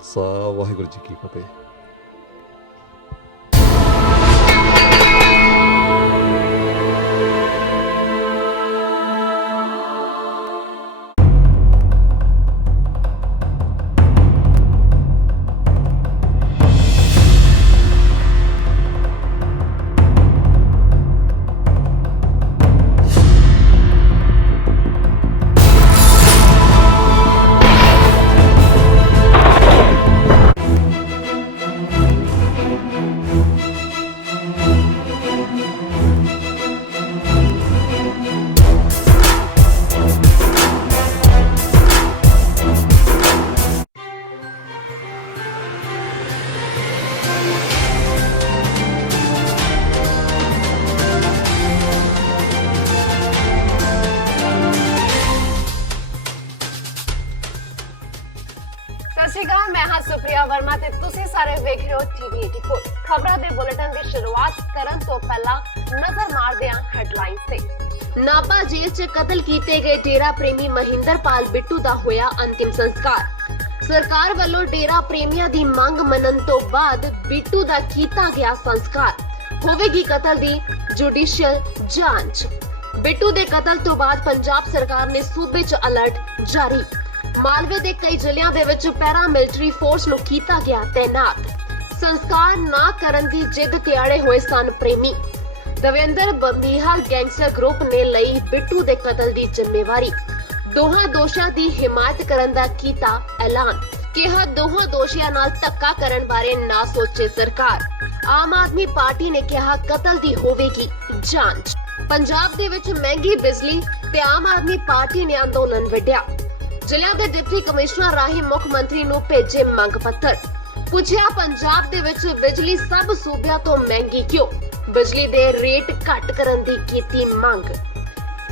खालसा वाहिगुरू जी की फतेह। मैं हाँ सुप्रिया वर्मा ते तुसी सारे वेख रहे हो टीवी 84 खबरां दे बुलेटिन दी शुरुआत करन तो पहला नजर मारदे हां हेडलाइंस ते। नाभा जेल च कतल कीते गए डेरा प्रेमी महिंदरपाल बिट्टू दा होया अंतिम संस्कार। सरकार वालों डेरा प्रेमियां दी मंग मनन तो बाद बिट्टू दा कीता गया संस्कार। होवेगी कतल दी जुडिशियल जांच। बिट्टू दे कतल तो बाद पंजाब सरकार ने सूबे च अलर्ट जारी। मालवे ਦੇ ਕਈ ਜ਼ਿਲ੍ਹਿਆਂ ਦੇ ਵਿੱਚ ਪੈਰਾ ਮਿਲਟਰੀ ਫੋਰਸ ਨੂੰ ਕੀਤਾ ਗਿਆ ਤੈਨਾਤ। ਸੰਸਕਾਰ ਨਾ ਕਰਨ ਦੀ ਜਿੱਦ ਤੇ ਅੜੇ ਹੋਏ ਸਨ ਪ੍ਰੇਮੀ। ਦਵਿੰਦਰ ਬੰਬੀਹਾ ਗੈਂਗਸਟਰ ਗਰੁੱਪ ਨੇ ਲਈ ਬਿੱਟੂ ਦੇ ਕਤਲ ਦੀ ਜ਼ਿੰਮੇਵਾਰੀ। ਦੋਹਾਂ ਦੋਸ਼ੀਆਂ ਦੀ ਹਿਮਾਇਤ ਕਰਨ ਦਾ ਕੀਤਾ ਐਲਾਨ। ਕਿਹਾ ਦੋਹਾਂ ਦੋਸ਼ੀਆਂ ਨਾਲ ਧੱਕਾ ਕਰਨ ਬਾਰੇ ਨਾ ਸੋਚੇ ਸਰਕਾਰ। ਆਮ ਆਦਮੀ ਪਾਰਟੀ ਨੇ ਕਿਹਾ ਕਤਲ ਦੀ ਹੋਵੇਗੀ ਜਾਂਚ। ਪੰਜਾਬ ਦੇ ਵਿੱਚ ਮਹਿੰਗੀ ਬਿਜਲੀ ਤੇ ਆਮ ਆਦਮੀ ਪਾਰਟੀ ਨੇ ਅੰਦੋਲਨ ਵਿੱਢਿਆ। ਜ਼ਿਲ੍ਹਿਆਂ ਦੇ ਡਿਪਟੀ ਕਮਿਸ਼ਨਰ ਰਾਹੀਂ ਮੁੱਖ ਮੰਤਰੀ ਨੂੰ ਭੇਜੇ ਮੰਗ ਪੱਤਰ। ਪੁੱਛਿਆ ਪੰਜਾਬ ਦੇ ਵਿੱਚ ਬਿਜਲੀ ਸਭ ਸੂਬਿਆਂ ਤੋਂ ਮਹਿੰਗੀ ਕਿਉਂ? ਬਿਜਲੀ ਦੇ ਰੇਟ ਘੱਟ ਕਰਨ ਦੀ ਕੀਤੀ ਮੰਗ।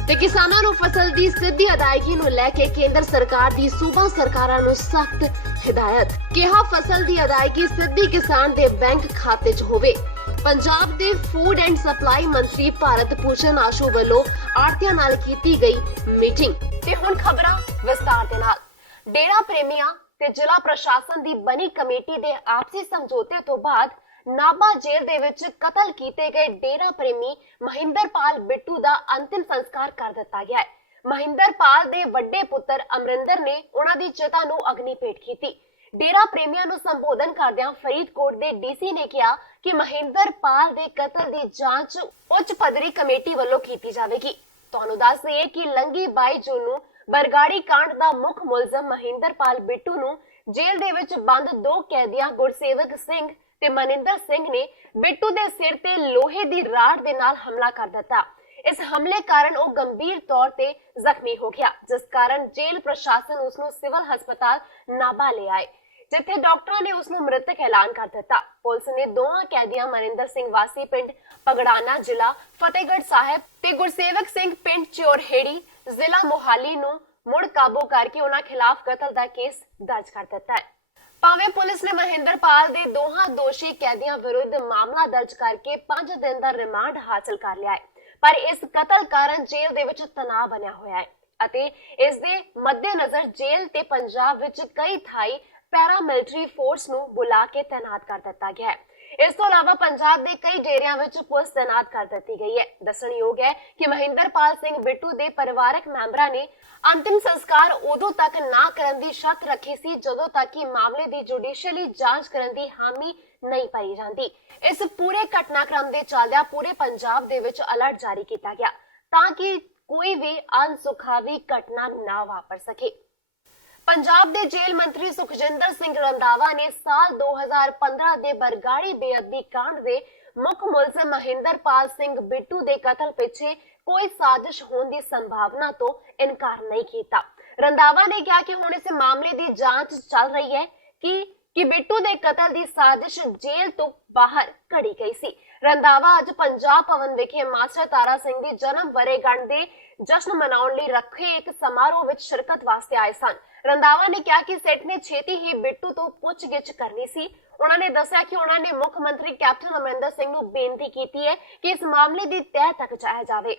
ਤੇ ਕਿਸਾਨਾਂ ਨੂੰ ਫਸਲ ਦੀ ਸਿੱਧੀ ਅਦਾਇਗੀ ਨੂੰ ਲੈ ਕੇ ਕੇਂਦਰ ਸਰਕਾਰ ਦੀ ਸੂਬਾ ਸਰਕਾਰਾਂ ਨੂੰ ਸਖਤ ਹਿਦਾਇਤ। ਕਿਹਾ ਫਸਲ ਦੀ ਅਦਾਇਗੀ ਸਿੱਧੀ ਕਿਸਾਨ ਦੇ ਬੈਂਕ ਖਾਤੇ 'ਚ ਹੋਵੇ। ਪੰਜਾਬ ਦੇ ਫੂਡ ਐਂਡ ਸਪਲਾਈ ਮੰਤਰੀ ਭਾਰਤ ਭੂਸ਼ਣ ਆਸ਼ੂ ਵੱਲੋਂ ਆੜ੍ਹਤੀਆਂ ਨਾਲ ਕੀਤੀ ਗਈ ਮੀਟਿੰਗ। ਤੇ ਹੁਣ ਖਬਰਾਂ ਵਿਸਤਾਰ ਦੇ ਨਾਲ। ਡੇਰਾ ਪ੍ਰੇਮੀਆਂ ਤੇ ਜ਼ਿਲ੍ਹਾ ਪ੍ਰਸ਼ਾਸਨ ਦੀ ਬਣੀ ਕਮੇਟੀ ਦੇ ਆਪਸੀ ਸਮਝੌਤੇ ਤੋਂ ਬਾਅਦ ਨਾਭਾ ਜੇਲ੍ਹ ਦੇ ਵਿੱਚ ਕਤਲ ਕੀਤੇ ਗਏ ਡੇਰਾ ਪ੍ਰੇਮੀ महिंदरपाल ਬਿੱਟੂ ਦਾ ਅੰਤਿਮ ਸੰਸਕਾਰ ਕਰ ਦਿੱਤਾ ਗਿਆ ਹੈ। महिंदरपाल ਦੇ ਵੱਡੇ ਪੁੱਤਰ ਅਮਰਿੰਦਰ ਨੇ ਉਹਨਾਂ ਦੀ ਚਿਤਾ ਨੂੰ ਅਗਨੀ ਭੇਟ ਕੀਤੀ। ਡੇਰਾ ਪ੍ਰੇਮੀਆਂ ਨੂੰ ਸੰਬੋਧਨ ਕਰਦਿਆਂ ਫਰੀਦਕੋਟ ਦੇ ਡੀਸੀ ਨੇ ਕਿਹਾ ਕਿ महिंदरपाल ਦੇ ਕਤਲ ਦੀ ਜਾਂਚ ਉੱਚ ਪੱਧਰੀ ਕਮੇਟੀ ਵੱਲੋਂ ਕੀਤੀ ਜਾਵੇਗੀ। ਤੁਹਾਨੂੰ ਦੱਸ ਦਈਏ ਕਿ ਲੰਗੀ 22 ਜੂਨ ਨੂੰ ਬਰਗਾੜੀ ਕਾਂਡ ਦਾ ਮੁੱਖ ਮੁਲਜ਼ਮ महिंदरपाल ਬਿੱਟੂ ਨੂੰ ਜੇਲ੍ਹ ਦੇ ਵਿੱਚ ਬੰਦ ਦੋ ਕੈਦੀਆਂ ਗੁਰਸੇਵਕ ਸਿੰਘ ਤੇ ਮਨਿੰਦਰ ਸਿੰਘ ਨੇ ਬਿੱਟੂ ਦੇ ਸਿਰ ਤੇ ਲੋਹੇ ਦੀ ਰਾੜ ਦੇ ਨਾਲ ਹਮਲਾ ਕਰ ਦਿੱਤਾ। ਇਸ ਹਮਲੇ ਕਾਰਨ ਉਹ ਗੰਭੀਰ ਤੌਰ ਤੇ ਜ਼ਖਮੀ ਹੋ ਗਿਆ, ਜਿਸ ਕਾਰਨ ਜੇਲ੍ਹ ਪ੍ਰਸ਼ਾਸਨ ਉਸ ਨੂੰ ਸਿਵਲ ਹਸਪਤਾਲ ਨਾਭਾ ਲੈ ਆਏ, ਜਿੱਥੇ ਡਾਕਟਰਾਂ ਨੇ ਉਸ ਨੂੰ ਮ੍ਰਿਤਕ ਐਲਾਨ ਕਰ ਦਿੱਤਾ। ਪੁਲਿਸ ਨੇ ਦੋਵਾਂ ਕੈਦੀਆਂ ਮਨਿੰਦਰ ਸਿੰਘ ਵਾਸੀ ਪਿੰਡ ਪਗੜਾਨਾ ਜ਼ਿਲ੍ਹਾ ਫਤਿਹਗੜ੍ਹ ਸਾਹਿਬ ਤੇ ਗੁਰਸੇਵਕ ਸਿੰਘ ਪਿੰਡ ਚੋਰਹੇੜੀ ਜ਼ਿਲ੍ਹਾ ਮੋਹਾਲੀ ਨੂੰ ਮੁੜ ਕਾਬੂ ਕਰਕੇ ਉਹਨਾਂ ਖਿਲਾਫ ਕਤਲ ਦਾ ਕੇਸ ਦਰਜ ਕਰ ਦਿੱਤਾ ਹੈ। ਭਾਵੇਂ ਪੁਲਿਸ ਨੇ महिंदरपाल ਦੇ ਦੋਹਾਂ ਦੋਸ਼ੀ ਕੈਦੀਆਂ ਵਿਰੁੱਧ ਮਾਮਲਾ ਦਰਜ ਕਰਕੇ 5 ਦਿਨ ਦਾ ਰਿਮਾਂਡ ਹਾਸਲ ਕਰ ਲਿਆ ਹੈ, ਪਰ ਇਸ ਕਤਲ ਕਾਰਨ ਜੇਲ੍ਹ ਦੇ ਵਿੱਚ ਤਣਾਅ ਬਣਿਆ ਹੋਇਆ ਹੈ ਅਤੇ ਇਸ ਦੇ ਮੱਦੇਨਜ਼ਰ ਜੇਲ੍ਹ ਤੇ ਪੰਜਾਬ ਵਿੱਚ ਕਈ ਥਾਈਂ ਪੈਰਾ ਮਿਲਟਰੀ ਫੋਰਸ ਨੂੰ ਬੁਲਾ ਕੇ ਤੈਨਾਤ ਕਰ ਦਿੱਤਾ ਗਿਆ ਹੈ। ਇਸ ਤੋਂ ਇਲਾਵਾ ਪੰਜਾਬ ਦੇ ਕਈ ਡੇਰਿਆਂ ਵਿੱਚ ਪੁਲਿਸ ਤੈਨਾਤ ਕਰ ਦਿੱਤੀ ਗਈ ਹੈ। ਦੱਸਣਯੋਗ ਹੈ ਕਿ महिंदरपाल ਸਿੰਘ ਬਿੱਟੂ ਦੇ ਪਰਿਵਾਰਕ ਮੈਂਬਰਾਂ ਨੇ ਅੰਤਿਮ ਸੰਸਕਾਰ ਉਦੋਂ ਤੱਕ ਨਾ ਕਰਨ ਦੀ ਸ਼ਰਤ ਰੱਖੀ ਸੀ ਜਦੋਂ ਤੱਕ ਕਿ ਮਾਮਲੇ ਦੀ ਜੁਡੀਸ਼ੀਅਲੀ ਜਾਂਚ ਕਰਨ ਦੀ ਹਾਮੀ ਨਹੀਂ ਪਾਈ ਜਾਂਦੀ। ਇਸ ਪੂਰੇ ਘਟਨਾਕ੍ਰਮ ਦੇ ਚੱਲਦਿਆਂ ਪੂਰੇ ਪੰਜਾਬ ਦੇ ਵਿੱਚ ਅਲਰਟ ਜਾਰੀ ਕੀਤਾ ਗਿਆ ਤਾਂ ਕਿ ਕੋਈ ਵੀ ਅਣਸੁਖਾਵੀ ਘਟਨਾ ਨਾ ਵਾਪਰ ਸਕੇ। ਪੰਜਾਬ ਦੇ ਜੇਲ੍ਹ ਮੰਤਰੀ ਸੁਖਜਿੰਦਰ ਸਿੰਘ ਰੰਧਾਵਾ ਨੇ ਸਾਲ 2015 ਦੇ ਬਰਗਾੜੀ ਬੇਅਦਬੀ ਕਾਂਡ ਦੇ ਮੁੱਖ ਮੁਲਜ਼ਮ महिंदरपाल ਸਿੰਘ ਬਿੱਟੂ ਦੇ ਕਤਲ ਪਿੱਛੇ ਕੋਈ ਸਾਜ਼ਿਸ਼ ਹੋਣ ਦੀ ਸੰਭਾਵਨਾ ਤੋਂ ਇਨਕਾਰ ਨਹੀਂ ਕੀਤਾ। ਰੰਧਾਵਾ ਨੇ ਕਿਹਾ ਕਿ ਹੁਣ ਇਸ ਮਾਮਲੇ ਦੀ ਜਾਂਚ ਚੱਲ ਰਹੀ ਹੈ ਕਿ ਬਿੱਟੂ ਦੇ ਕਤਲ ਦੀ ਸਾਜ਼ਿਸ਼ ਜੇਲ੍ਹ ਤੋਂ ਬਾਹਰ ਘੜੀ ਗਈ ਸੀ। ਰੰਧਾਵਾ ਅੱਜ ਪੰਜਾਬ ਭਵਨ ਵਿਖੇ ਮਾਸਟਰ ਤਾਰਾ ਸਿੰਘ ਦੀ ਜਨਮ ਵਰ੍ਹੇਗੰਢ ਦੇ ਜਸ਼ਨ ਮਨਾਉਣ ਲਈ ਰੱਖੇ ਇੱਕ ਸਮਾਰੋਹ ਵਿੱਚ ਸ਼ਿਰਕਤ ਵਾਸਤੇ ਆਏ ਸਨ। ਰੰਧਾਵਾ ਨੇ ਕਿਹਾ ਕਿ ਸੈਟ ਨੇ ਛੇਤੀ ਹੀ ਬਿੱਟੂ ਤੋਂ ਪੁੱਛਗਿੱਛ ਕਰਨੀ ਸੀ। ਉਹਨਾਂ ਨੇ ਦੱਸਿਆ ਕਿ ਉਹਨਾਂ ਨੇ ਮੁੱਖ ਮੰਤਰੀ ਕੈਪਟਨ ਅਮਰਿੰਦਰ ਸਿੰਘ ਨੂੰ ਬੇਨਤੀ ਕੀਤੀ ਹੈ ਕਿ ਇਸ ਮਾਮਲੇ ਦੀ ਤਹਿ ਤੱਕ ਜਾਇਆ ਜਾਵੇ।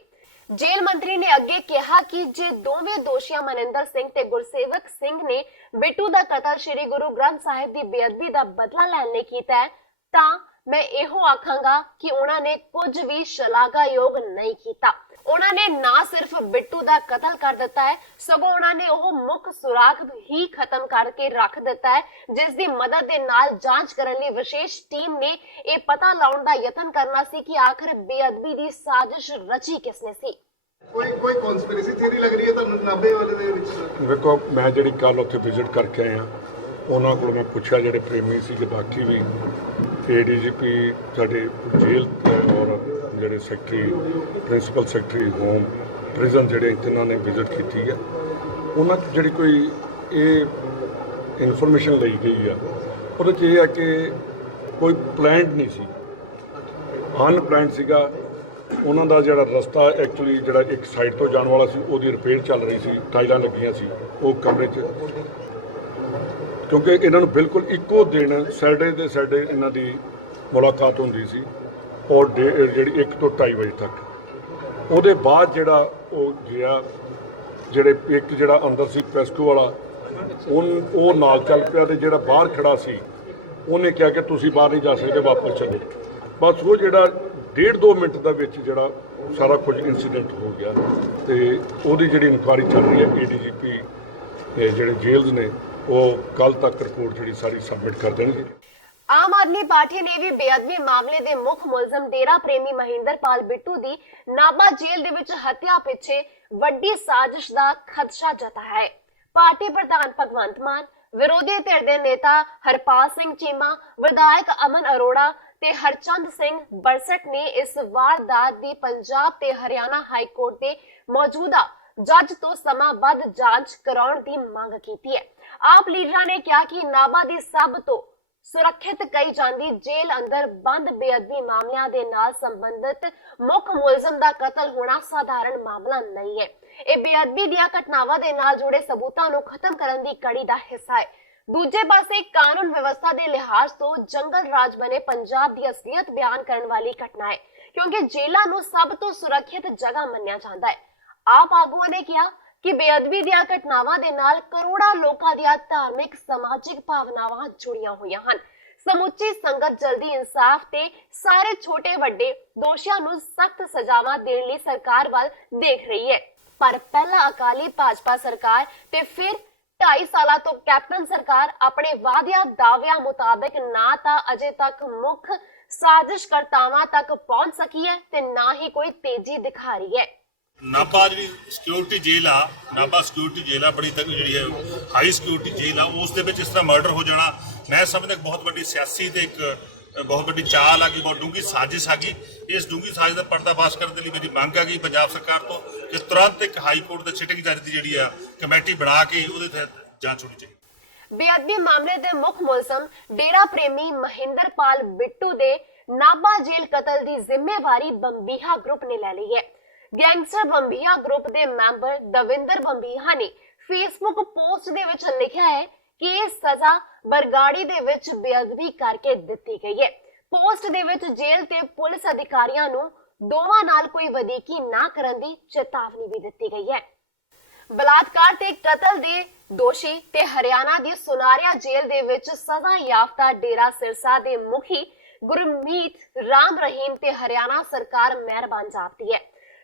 ਜੇਲ੍ਹ ਮੰਤਰੀ ਨੇ ਅੱਗੇ ਕਿਹਾ ਕਿ ਜੇ ਦੋਵੇਂ ਦੋਸ਼ੀਆਂ ਮਨਿੰਦਰ ਸਿੰਘ ਤੇ ਗੁਰਸੇਵਕ ਸਿੰਘ ਨੇ ਬਿੱਟੂ ਦਾ ਕਤਲ ਸ੍ਰੀ ਗੁਰੂ ਗ੍ਰੰਥ ਸਾਹਿਬ ਦੀ ਬੇਅਦਬੀ ਦਾ ਬਦਲਾ ਲੈਣ ਲਈ ਕੀਤਾ ਹੈ ਤਾਂ ਮੈਂ ਇਹੋ ਆਖਾਂਗਾ ਕਿ ਉਹਨਾਂ ਨੇ ਕੁਝ ਵੀ ਸ਼ਲਾਘਾਯੋਗ ਨਹੀਂ ਕੀਤਾ। ਉਹਨਾਂ ਨੇ ਨਾ ਸਿਰਫ ਬਿੱਟੂ ਦਾ ਕਤਲ ਕਰ ਦਿੱਤਾ ਹੈ ਸਗੋਂ ਉਹਨਾਂ ਨੇ ਉਹ ਮੁੱਖ ਸੁਰਾਖ ਹੀ ਖਤਮ ਕਰਕੇ ਰੱਖ ਦਿੱਤਾ ਹੈ ਜਿਸ ਦੀ ਮਦਦ ਦੇ ਨਾਲ ਜਾਂਚ ਕਰਨ ਲਈ ਵਿਸ਼ੇਸ਼ ਟੀਮ ਨੇ ਇਹ ਪਤਾ ਲਾਉਣ ਦਾ ਯਤਨ ਕਰਨਾ ਸੀ ਕਿ ਆਖਰ ਬੇਅਦਬੀ ਦੀ ਸਾਜ਼ਿਸ਼ ਰਚੀ ਕਿਸਨੇ ਸੀ। ਕੋਈ ਕਨਸਪੀਰੇਸੀ ਥਿਊਰੀ ਲੱਗ ਰਹੀ ਹੈ ਤੁਹਾਨੂੰ 90 ਵਾਲੇ ਦੇ ਵਿੱਚ? ਵੇਖੋ, ਮੈਂ ਜਿਹੜੀ ਕੱਲ ਉੱਥੇ ਵਿਜ਼ਿਟ ਕਰਕੇ ਆਇਆ ਉਹਨਾਂ ਕੋਲ ਮੈਂ ਪੁੱਛਿਆ ਜਿਹੜੇ ਪ੍ਰੇਮੀ ਸੀ ਕਿ ਬਾਕੀ ਵੀ ADGP ਸਾਡੇ ਜੇਲ੍ਹ ਔਰ ਜਿਹੜੇ secretary principal secretary home prison ਜਿਹੜੇ ਇਹਨਾਂ ਨੇ ਵਿਜ਼ਿਟ ਕੀਤੀ ਹੈ ਉਹਨਾਂ 'ਚ ਜਿਹੜੀ ਕੋਈ ਇਹ ਇਨਫੋਰਮੇਸ਼ਨ ਲਈ ਗਈ ਆ ਉਹਦੇ 'ਚ ਇਹ ਹੈ ਕਿ ਕੋਈ ਪਲਾਨਡ ਨਹੀਂ ਸੀ, ਅਨਪਲਾਨਡ ਸੀਗਾ। ਉਹਨਾਂ ਦਾ ਜਿਹੜਾ ਰਸਤਾ ਐਕਚੁਅਲੀ ਜਿਹੜਾ ਇੱਕ ਸਾਈਡ ਤੋਂ ਜਾਣ ਵਾਲਾ ਸੀ ਉਹਦੀ ਰਿਪੇਅਰ ਚੱਲ ਰਹੀ ਸੀ, ਟਾਈਲਾਂ ਲੱਗੀਆਂ ਸੀ ਉਹ ਕਮਰੇ 'ਚ, ਕਿਉਂਕਿ ਇਹਨਾਂ ਨੂੰ ਬਿਲਕੁਲ ਇੱਕੋ ਦਿਨ ਸੈਟਰਡੇ ਦੇ ਸੈਟਰਡੇ ਇਹਨਾਂ ਦੀ ਮੁਲਾਕਾਤ ਹੁੰਦੀ ਸੀ ਔਰ ਜਿਹੜੀ 1 ਤੋਂ 2:30 ਵਜੇ ਤੱਕ। ਉਹਦੇ ਬਾਅਦ ਜਿਹੜਾ ਉਹ ਗਿਆ ਜਿਹੜੇ ਇੱਕ ਜਿਹੜਾ ਅੰਦਰ ਸੀ ਪੈਸਕੋ ਵਾਲਾ ਉਹ ਨਾਲ ਚੱਲ ਪਿਆ ਤੇ ਜਿਹੜਾ ਬਾਹਰ ਖੜਾ ਸੀ ਉਹਨੇ ਕਿਹਾ ਕਿ ਤੁਸੀਂ ਬਾਹਰ ਨਹੀਂ ਜਾ ਸਕਦੇ, ਵਾਪਸ ਚਲੋ। ਬਸ ਉਹ ਜਿਹੜਾ 1.5-2 ਮਿੰਟ ਦਾ ਵਿੱਚ ਜਿਹੜਾ ਸਾਰਾ ਕੁਝ ਇਨਸੀਡੈਂਟ ਹੋ ਗਿਆ ਤੇ ਉਹਦੀ ਜਿਹੜੀ ਇਨਕੁਆਇਰੀ ਚੱਲ ਰਹੀ ਹੈ ADGP ਜਿਹੜੇ ਜੇਲ੍ਹ ਨੇ ਉਹ ਕੱਲ ਤੱਕ ਰਿਪੋਰਟ ਜਿਹੜੀ ਸਾਰੀ ਸਬਮਿਟ ਕਰ ਦੇਣਗੇ। ਆਮ ਆਦਮੀ ਪਾਰਟੀ ਨੇ ਵੀ ਬੇਅਦਬੀ ਮਾਮਲੇ ਦੇ ਮੁੱਖ ਮੁਲਜ਼ਮ ਡੇਰਾ ਪ੍ਰੇਮੀ ਮਹਿੰਦਰਪਾਲ ਬਿੱਟੂ ਦੀ ਨਾਭਾ ਜੇਲ੍ਹ ਦੇ ਵਿੱਚ ਹੱਤਿਆ ਪਿੱਛੇ ਵੱਡੀ ਸਾਜ਼ਿਸ਼ ਦਾ ਖਦਸ਼ਾ ਜਤਾਇਆ ਹੈ। ਪਾਰਟੀ ਪ੍ਰਧਾਨ ਭਗਵੰਤ ਮਾਨ, ਵਿਰੋਧੀ ਧਿਰ ਦੇ ਨੇਤਾ ਹਰਪਾਲ ਸਿੰਘ ਚੀਮਾ, ਵਿਧਾਇਕ ਅਮਨ ਅਰੋੜਾ ਤੇ ਹਰਚੰਦ ਸਿੰਘ ਬਰਸਟ ਨੇ ਇਸ ਵਾਰਦਾਤ ਦੀ ਪੰਜਾਬ ਤੇ ਹਰਿਆਣਾ ਹਾਈ ਕੋਰਟ ਦੇ ਮੌਜੂਦਾ ਜੱਜ ਤੋਂ ਸਮਾਬੱਧ ਜਾਂਚ ਕਰਾਉਣ ਦੀ ਮੰਗ ਕੀਤੀ ਹੈ। ਆਪ ਲੀਡਰਾਂ ਨੇ ਕਿਹਾ ਕਿ ਨਾਭਾ ਦੀ ਸਭ ਤੋਂ ਸੁਰੱਖਿਅਤ ਕਹੀ ਜਾਂਦੀ ਜੇਲ੍ਹ ਅੰਦਰ ਬੰਦ ਬੇਅਦਬੀ ਮਾਮਲਿਆਂ ਦੇ ਨਾਲ ਸੰਬੰਧਿਤ ਮੁੱਖ ਮੁਲਜ਼ਮ ਦਾ ਕਤਲ ਹੋਣਾ ਸਾਧਾਰਨ ਮਾਮਲਾ ਨਹੀਂ ਹੈ। ਇਹ ਬੇਅਦਬੀ ਦੀਆਂ ਘਟਨਾਵਾਂ ਦੇ ਨਾਲ ਜੁੜੇ ਸਬੂਤਾਂ ਨੂੰ ਖਤਮ ਕਰਨ ਦੀ ਕੜੀ ਦਾ ਹਿੱਸਾ ਹੈ। ਦੂਜੇ ਪਾਸੇ ਕਾਨੂੰਨ ਵਿਵਸਥਾ ਦੇ ਲਿਹਾਜ਼ ਤੋਂ ਜੰਗਲ ਰਾਜ ਬਣੇ ਪੰਜਾਬ ਦੀ ਅਸਲੀਅਤ ਬਿਆਨ ਕਰਨ ਵਾਲੀ ਘਟਨਾ ਹੈ ਕਿਉਂਕਿ ਜੇਲ੍ਹਾਂ ਨੂੰ ਸਭ ਤੋਂ ਸੁਰੱਖਿਅਤ ਜਗ੍ਹਾ ਮੰਨਿਆ ਜਾਂਦਾ ਹੈ। ਆਪ ਆਗੂਆਂ ਨੇ ਕਿਹਾ ਕਿ ਬੇਅਦਬੀ ਦੀਆਂ ਘਟਨਾਵਾਂ ਦੇ ਨਾਲ ਕਰੋੜਾਂ ਲੋਕਾਂ ਦੀਆਂ ਧਾਰਮਿਕ ਸਮਾਜਿਕ ਭਾਵਨਾਵਾਂ ਜੁੜੀਆਂ ਹੋਈਆਂ ਹਨ। ਸਮੁੱਚੀ ਸੰਗਤ ਜਲਦੀ ਇਨਸਾਫ ਤੇ ਸਾਰੇ ਛੋਟੇ ਵੱਡੇ ਦੋਸ਼ੀਆਂ ਨੂੰ ਸਖਤ ਸਜ਼ਾਵਾਂ ਦੇਣ ਲਈ ਸਰਕਾਰ ਵੱਲ ਦੇਖ ਰਹੀ ਹੈ। ਪਰ ਪਹਿਲਾਂ ਅਕਾਲੀ ਭਾਜਪਾ ਸਰਕਾਰ ਤੇ ਫਿਰ 2.5 ਸਾਲਾਂ ਤੋਂ ਕੈਪਟਨ ਸਰਕਾਰ ਆਪਣੇ ਵਾਅਦਿਆਂ ਦਾਅਵਿਆਂ ਮੁਤਾਬਕ ਨਾ ਤਾਂ ਅਜੇ ਤੱਕ ਮੁੱਖ ਸਾਜ਼ਿਸ਼ਕਰਤਾਵਾਂ ਤੱਕ ਪਹੁੰਚ ਸਕੀ ਹੈ ਤੇ ਨਾ ਹੀ ਕੋਈ ਤੇਜ਼ੀ ਦਿਖਾ ਰਹੀ ਹੈ। ਨਾਭਾ ਜਿਹੜੀ ਸਿਕਿਉਰਿਟੀ ਜੇਲ੍ਹ ਆ, ਨਾਭਾ ਸਿਕਿਉਰਿਟੀ ਜੇਲ੍ਹ ਆ, ਬੜੀ ਤੱਕ ਜਿਹੜੀ ਹੈ ਹਾਈ ਸਿਕਿਉਰਿਟੀ ਜੇਲ੍ਹ ਆ, ਉਸ ਦੇ ਵਿੱਚ ਇਸ ਤਰ੍ਹਾਂ ਮਰਡਰ ਹੋ ਜਾਣਾ ਮੈਂ ਸਮਝਦਾ ਬਹੁਤ ਵੱਡੀ ਸਿਆਸੀ ਤੇ ਇੱਕ ਬਹੁਤ ਵੱਡੀ ਚਾਲ ਆ ਗਈ, ਬਹੁਤ ਡੂੰਘੀ ਸਾਜ਼ਿਸ਼ ਆ ਗਈ। ਇਸ ਡੂੰਘੀ ਸਾਜ਼ਿਸ਼ ਦਾ ਪਰਦਾਫਾਸ਼ ਕਰਨ ਦੇ ਲਈ ਮੇਰੀ ਮੰਗ ਆ ਗਈ ਪੰਜਾਬ ਸਰਕਾਰ ਤੋਂ ਕਿ ਤੁਰੰਤ ਇੱਕ ਹਾਈ ਕੋਰਟ ਦੇ ਸਿਟਿੰਗ ਜੱਜ ਦੀ ਜਿਹੜੀ ਆ ਕਮੇਟੀ ਬਣਾ ਕੇ ਉਹਦੇ ਤਹਿਤ ਜਾਂਚ ਹੋਣੀ ਚਾਹੀਦੀ। ਬੇਅਦਬੀ ਮਾਮਲੇ ਦੇ ਮੁੱਖ ਮੁਲਜ਼ਮ ਡੇਰਾ ਪ੍ਰੇਮੀ ਮਹਿੰਦਰਪਾਲ ਬਿੱਟੂ ਦੇ ਨਾਭਾ ਜੇਲ੍ਹ ਕਤਲ ਦੀ ਜ਼ਿੰਮੇਵਾਰੀ ਬੰਬੀਹਾ ਗਰੁੱਪ ਨੇ ਲੈ ਲਈ ਹੈ। ਗੈਂਗਸਟਰ ਬੰਬੀਹਾ ਗਰੁੱਪ ਦੇ ਮੈਂਬਰ ਦਵਿੰਦਰ ਬੰਬੀਹਾ ਨੇ ਫੇਸਬੁੱਕ ਪੋਸਟ ਦੇ ਵਿੱਚ ਲਿਖਿਆ ਹੈ ਕਿ ਇਹ ਸਜ਼ਾ ਬਰਗਾੜੀ ਦੇ ਵਿੱਚ ਬੇਅਦਬੀ ਕਰਕੇ ਦਿੱਤੀ ਗਈ ਹੈ। ਪੋਸਟ ਦੇ ਵਿੱਚ ਜੇਲ੍ਹ ਤੇ ਪੁਲਿਸ ਅਧਿਕਾਰੀਆਂ ਨੂੰ ਦੋਵਾਂ ਨਾਲ ਕੋਈ ਵਧੀਕੀ ਨਾ ਕਰਨ ਦੀ ਚੇਤਾਵਨੀ ਵੀ ਦਿੱਤੀ ਗਈ ਹੈ। ਬਲਾਤਕਾਰ ਤੇ ਕਤਲ ਦੇ ਦੋਸ਼ੀ ਤੇ ਹਰਿਆਣਾ ਦੀ ਸੁਨਾਰਿਆ ਜੇਲ੍ਹ ਦੇ ਵਿੱਚ ਸਜ਼ਾ ਯਾਫਤਾ ਡੇਰਾ ਸਿਰਸਾ ਦੇ ਮੁਖੀ ਗੁਰਮੀਤ ਰਾਮ ਰਹੀਮ ਤੇ ਹਰਿਆਣਾ ਸਰਕਾਰ ਮਿਹਰਬਾਨ ਜਾਪਦੀ ਹੈ।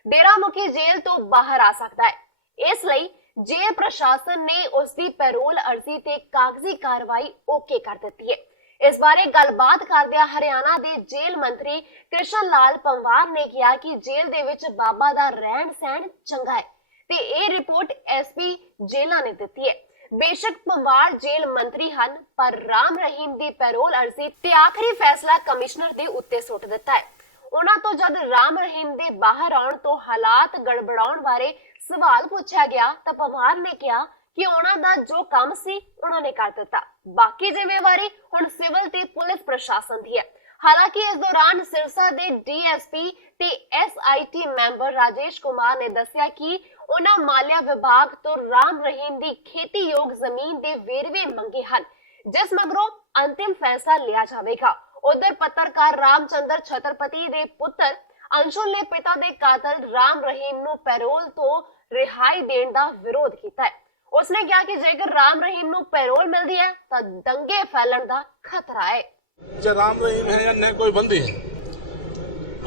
ਡੇਰਾ ਮੁਖੀ ਜੇਲ੍ਹ ਤੋਂ ਬਾਹਰ ਆ ਸਕਦਾ ਹੈ। ਇਸ ਲਈ ਜੇਲ੍ਹ ਪ੍ਰਸ਼ਾਸਨ ਨੇ ਉਸ ਦੀ ਪੈਰੋਲ ਅਰਜ਼ੀ ਤੇ ਕਾਗਜ਼ੀ ਕਾਰਵਾਈ ਓਕੇ ਕਰ ਦਿੱਤੀ ਹੈ। ਇਸ ਬਾਰੇ ਗੱਲਬਾਤ ਕਰਦਿਆਂ ਹਰਿਆਣਾ ਦੇ ਜੇਲ੍ਹ ਮੰਤਰੀ ਕ੍ਰਿਸ਼ਨ ਲਾਲ ਪੰਵਾਰ ਨੇ ਕਿਹਾ ਕਿ ਜੇਲ੍ਹ ਦੇ ਵਿੱਚ ਬਾਬਾ ਦਾ ਰਹਿਣ ਸਹਿਣ ਚੰਗਾ ਹੈ ਤੇ ਇਹ ਰਿਪੋਰਟ SP ਜੇਲ੍ਹਾਂ ਨੇ ਦਿੱਤੀ ਹੈ। ਬੇਸ਼ੱਕ ਪੰਵਾਰ ਜੇਲ੍ਹ ਮੰਤਰੀ ਹਨ ਪਰ ਰਾਮ ਰਹੀਮ ਦੀ ਪੈਰੋਲ ਅਰਜ਼ੀ ਤੇ ਆਖਰੀ ਫੈਸਲਾ ਕਮਿਸ਼ਨਰ ਦੇ ਉੱਤੇ ਸੁੱਟ ਦਿੱਤਾ ਹੈ। ਉਹਨਾਂ ਤੋਂ ਜਦ ਰਾਮ ਰਹੀਮ ਦੇ ਬਾਹਰ ਆਉਣ ਤੋਂ ਹਾਲਾਤ ਗੜਬੜਾਉਣ ਬਾਰੇ ਸਵਾਲ ਪੁੱਛਿਆ ਗਿਆ ਤਾਂ ਪੰਵਾਰ ਨੇ ਕਿਹਾ ਕਿ ਉਹਨਾਂ ਦਾ ਜੋ ਕੰਮ ਸੀ ਉਹਨਾਂ ਨੇ ਕਰ ਦਿੱਤਾ, ਬਾਕੀ ਜ਼ਿੰਮੇਵਾਰੀ ਹੁਣ ਸਿਵਲ ਤੇ ਪੁਲਿਸ ਪ੍ਰਸ਼ਾਸਨ ਦੀ ਹੈ। ਹਾਲਾਂਕਿ ਇਸ ਦੌਰਾਨ ਸਿਰਸਾ ਦੇ DSP ਤੇ SIT ਮੈਂਬਰ ਰਾਜੇਸ਼ ਕੁਮਾਰ ਨੇ ਦੱਸਿਆ ਕਿ ਉਹਨਾਂ ਮਾਲਿਆ ਵਿਭਾਗ ਤੋਂ ਰਾਮ ਰਹੀਮ ਦੀ ਖੇਤੀਯੋਗ ਜ਼ਮੀਨ ਦੇ ਵੇਰਵੇ ਮੰਗੇ ਹਨ, ਜਿਸ ਮਗਰੋਂ ਅੰਤਿਮ ਫੈਸਲਾ ਲਿਆ ਜਾਵੇਗਾ। ਉਧਰ ਪੱਤਰਕਾਰ ਰਾਮਚੰਦਰ ਛਤਰਪਤੀ ਦੇ ਪੁੱਤਰ ਅੰਸ਼ੁਲ ਨੇ ਪਿਤਾ ਦੇ ਕਾਤਲ ਰਾਮ ਰਹੀਮ ਨੂੰ ਪੈਰੋਲ ਤੋਂ ਰਿਹਾਈ ਦੇਣ ਦਾ ਵਿਰੋਧ ਕੀਤਾ ਹੈ। ਉਸਨੇ ਕਿਹਾ ਕਿ ਜੇਕਰ ਰਾਮ रहीम ਨੂੰ पैरोल मिलती है तो दंगे फैलन का खतरा है। चाहे राम रहीम है या नए कोई बंदी है,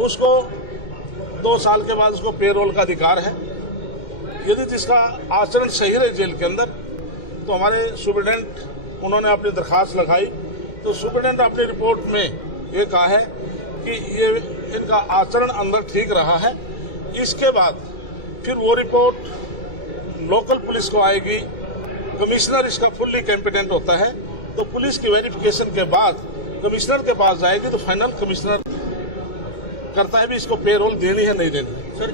उसको 2 साल के बाद उसको पेरोल का अधिकार है। यदि जिसका आचरण सही रहे जेल के अंदर, तो हमारे सुप्रीटेंडेंट उन्होंने अपनी दरखास्त लगाई, तो सुप्रीटेंडेंट अपनी रिपोर्ट में ये कहा है कि ये इनका आचरण अंदर ठीक रहा है। इसके बाद फिर वो रिपोर्ट लोकल पुलिस को आएगी। कमिश्नर इसका फुल्ली कॉम्पिटेंट होता है, तो पुलिस की वेरिफिकेशन के बाद कमिश्नर के पास जाएगी, तो फाइनल कमिश्नर करता है भी इसको पेरोल देनी है नहीं देनी। सर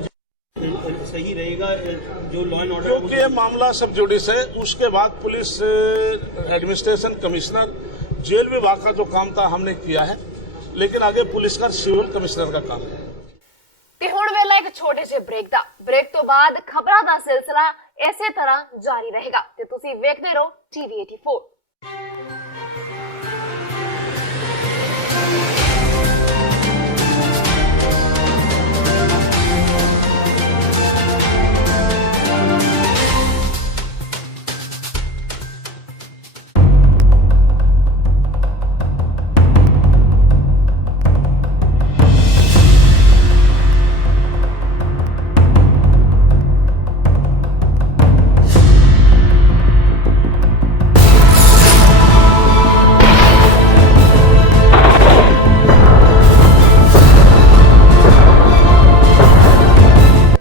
सही रहेगा जो लॉ एंड ऑर्डर, क्योंकि ये मामला सब जुडिस है, उसके बाद पुलिस एडमिनिस्ट्रेशन कमिश्नर जेल विभाग का जो काम था हमने किया है, लेकिन आगे पुलिस का सिविल कमिश्नर का काम है। ਤੇ ਹੁਣ ਵੇਲਾ ਇੱਕ ਛੋਟੇ ਜਿਹੇ ਬ੍ਰੇਕ ਤੋਂ ਬਾਅਦ ਖਬਰਾਂ ਦਾ ਸਿਲਸਿਲਾ ਇਸੇ ਤਰ੍ਹਾਂ ਜਾਰੀ ਰਹੇਗਾ ਤੇ ਤੁਸੀਂ ਵੇਖਦੇ ਰਹੋ ਟੀਵੀ 84।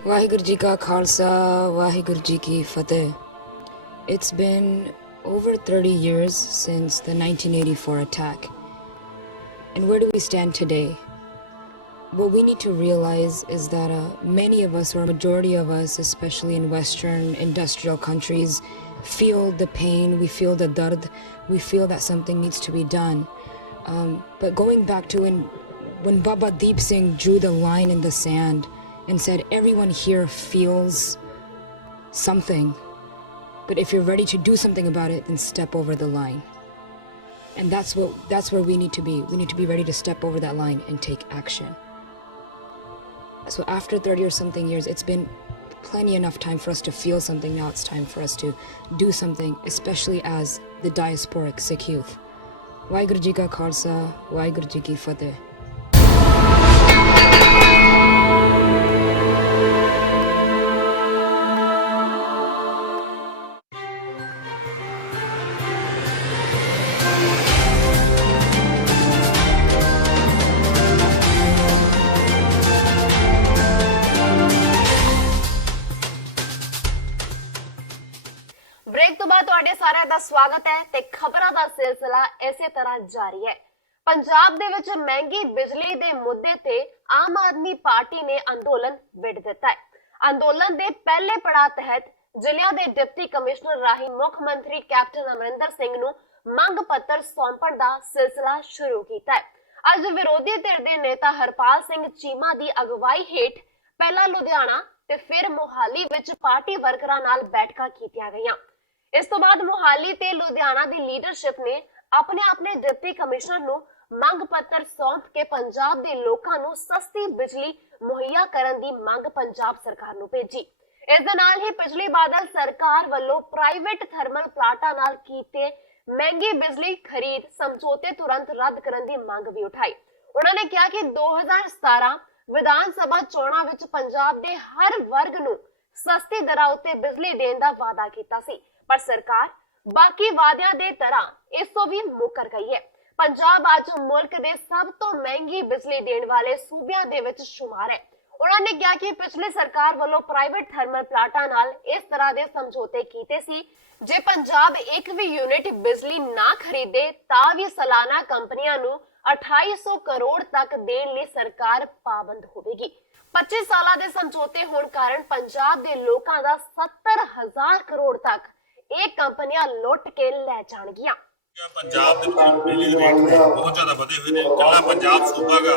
वाहिगुरु जी का खालसा, वाहिगुरु जी की फतेह। It's been over 30 years since the 1984 attack. And where do we stand today? What we need to realize is that many of us, or a majority of us, especially in Western industrial countries, feel the pain, we feel the dard, we feel that something needs to be done. But going back to when Baba Deep Singh drew the line in the sand and said everyone here feels something, but if you're ready to do something about it, then step over the line. And that's where we need to be. We need to be ready to step over that line and take action. So after 30 or something years, it's been plenty enough time for us to feel something. Now it's time for us to do something, especially as the diasporic Sikh youth. Waheguru Ji Ka Khalsa, Waheguru Ji Ki Fateh. Break तो बाद ਤੁਹਾਡੇ ਸਾਰਿਆਂ ਦਾ ਸਵਾਗਤ ਹੈ ਤੇ ਖਬਰਾਂ ਦਾ ਸਿਲਸਿਲਾ ਇਸੇ ਤਰ੍ਹਾਂ ਜਾਰੀ ਹੈ। ਪੰਜਾਬ ਦੇ ਵਿੱਚ ਮਹਿੰਗੀ ਬਿਜਲੀ ਦੇ ਮੁੱਦੇ ਤੇ ਆਮ ਆਦਮੀ ਪਾਰਟੀ ਨੇ ਅੰਦੋਲਨ ਵਿੱਢ ਦਿੱਤਾ ਹੈ। ਅੰਦੋਲਨ ਦੇ ਪਹਿਲੇ ਪੜਾਅ ਤਹਿਤ ਜ਼ਿਲ੍ਹਿਆਂ ਦੇ ਡਿਪਟੀ ਕਮਿਸ਼ਨਰ ਰਾਹੀਂ ਮੁੱਖ ਮੰਤਰੀ ਕੈਪਟਨ ਅਮਰਿੰਦਰ ਸਿੰਘ ਨੂੰ ਮੰਗ ਪੱਤਰ ਸੌਂਪਣ ਦਾ ਸਿਲਸਿਲਾ ਸ਼ੁਰੂ ਕੀਤਾ ਹੈ। ਅੱਜ ਵਿਰੋਧੀ ਧਿਰ ਦੇ ਨੇਤਾ ਹਰਪਾਲ ਸਿੰਘ ਚੀਮਾ ਦੀ ਅਗਵਾਈ ਹੇਠ ਪਹਿਲਾਂ ਲੁਧਿਆਣਾ ਤੇ ਫਿਰ ਮੋਹਾਲੀ ਵਿੱਚ ਪਾਰਟੀ ਵਰਕਰਾਂ ਨਾਲ ਬੈਠਕਾਂ ਕੀਤੀਆਂ ਗਈਆਂ। ਇਸ ਤੋਂ ਬਾਅਦ ਮੋਹਾਲੀ ਤੇ ਲੁਧਿਆਣਾ ਦੀ ਲੀਡਰਸ਼ਿਪ ਨੇ ਆਪਣੇ ਡਿਪਟੀ ਕਮਿਸ਼ਨਰ ਨੂੰ ਮੰਗ ਪੱਤਰ ਸੌਂਪ ਕੇ ਪੰਜਾਬ ਦੇ ਲੋਕਾਂ ਨੂੰ ਸਸਤੀ ਬਿਜਲੀ ਮੁਹੱਈਆ ਕਰਨ ਦੀ ਮੰਗ ਪੰਜਾਬ ਸਰਕਾਰ ਨੂੰ ਭੇਜੀ। ਇਸ ਦੇ ਨਾਲ ਹੀ ਪਿਛਲੀ ਬਾਦਲ ਸਰਕਾਰ ਵੱਲੋਂ ਪ੍ਰਾਈਵੇਟ ਥਰਮਲ ਪਲਾਂਟਾਂ ਨਾਲ ਕੀਤੇ ਮਹਿੰਗੀ ਬਿਜਲੀ ਖਰੀਦ ਸਮਝੌਤੇ ਤੁਰੰਤ ਰੱਦ ਕਰਨ ਦੀ ਮੰਗ ਵੀ ਉਠਾਈ। ਉਹਨਾਂ ਨੇ ਕਿਹਾ ਕਿ 2017 ਵਿਧਾਨ ਸਭਾ ਚੋਣਾਂ ਵਿੱਚ ਪੰਜਾਬ ਦੇ ਹਰ ਵਰਗ ਨੂੰ ਸਸਤੀ ਦਰਾਂ ਉੱਤੇ ਬਿਜਲੀ ਦੇਣ ਦਾ ਵਾਅਦਾ ਕੀਤਾ ਸੀ, ਪਰ ਸਰਕਾਰ ਬਾਕੀ ਵਾਅਦਿਆਂ ਦੇ ਤਰ੍ਹਾਂ ਇਸ ਤੋਂ ਵੀ ਮੁੱਕਰ ਗਈ ਹੈ। ਪੰਜਾਬ ਅੱਜ ਮੁਲਕ ਦੇ ਸਭ ਤੋਂ ਮਹਿੰਗੀ ਬਿਜਲੀ ਦੇਣ ਵਾਲੇ ਸੂਬਿਆਂ ਦੇ ਵਿੱਚ ਸ਼ੁਮਾਰ ਹੈ। ਉਹਨਾਂ ਨੇ ਕਿਹਾ ਕਿ ਪਿਛਲੀ ਸਰਕਾਰ ਵੱਲੋਂ ਪ੍ਰਾਈਵੇਟ ਥਰਮਲ ਪਲਾਂਟਾਂ ਨਾਲ ਇਸ ਤਰ੍ਹਾਂ ਦੇ ਸਮਝੌਤੇ ਕੀਤੇ ਸੀ, ਜੇ ਪੰਜਾਬ ਇੱਕ ਵੀ ਯੂਨਿਟ ਬਿਜਲੀ ਨਾ ਖਰੀਦੇ ਤਾਂ ਵੀ ਸਾਲਾਨਾ ਕੰਪਨੀਆਂ ਨੂੰ 2800 ਕਰੋੜ ਤੱਕ ਦੇਣ ਲਈ ਸਰਕਾਰ ਪਾਬੰਦ ਹੋਵੇਗੀ। 25 ਸਾਲਾਂ ਦੇ ਸਮਝੌਤੇ ਹੋਣ ਕਾਰਨ ਪੰਜਾਬ ਦੇ ਲੋਕਾਂ ਦਾ 70,000 ਕਰੋੜ ਤੱਕ ਇਹ ਕੰਪਨੀਆਂ ਲੁੱਟ ਕੇ ਲੈ ਜਾਣਗੀਆਂ। ਪੰਜਾਬ ਦੇ ਵਿੱਚ ਬਿਜਲੀ ਦੇ ਰੇਟ ਨੇ ਬਹੁਤ ਜ਼ਿਆਦਾ ਵਧੇ ਹੋਏ ਨੇ। ਕੱਲਾ ਪੰਜਾਬ ਸੂਬਾ ਗਾ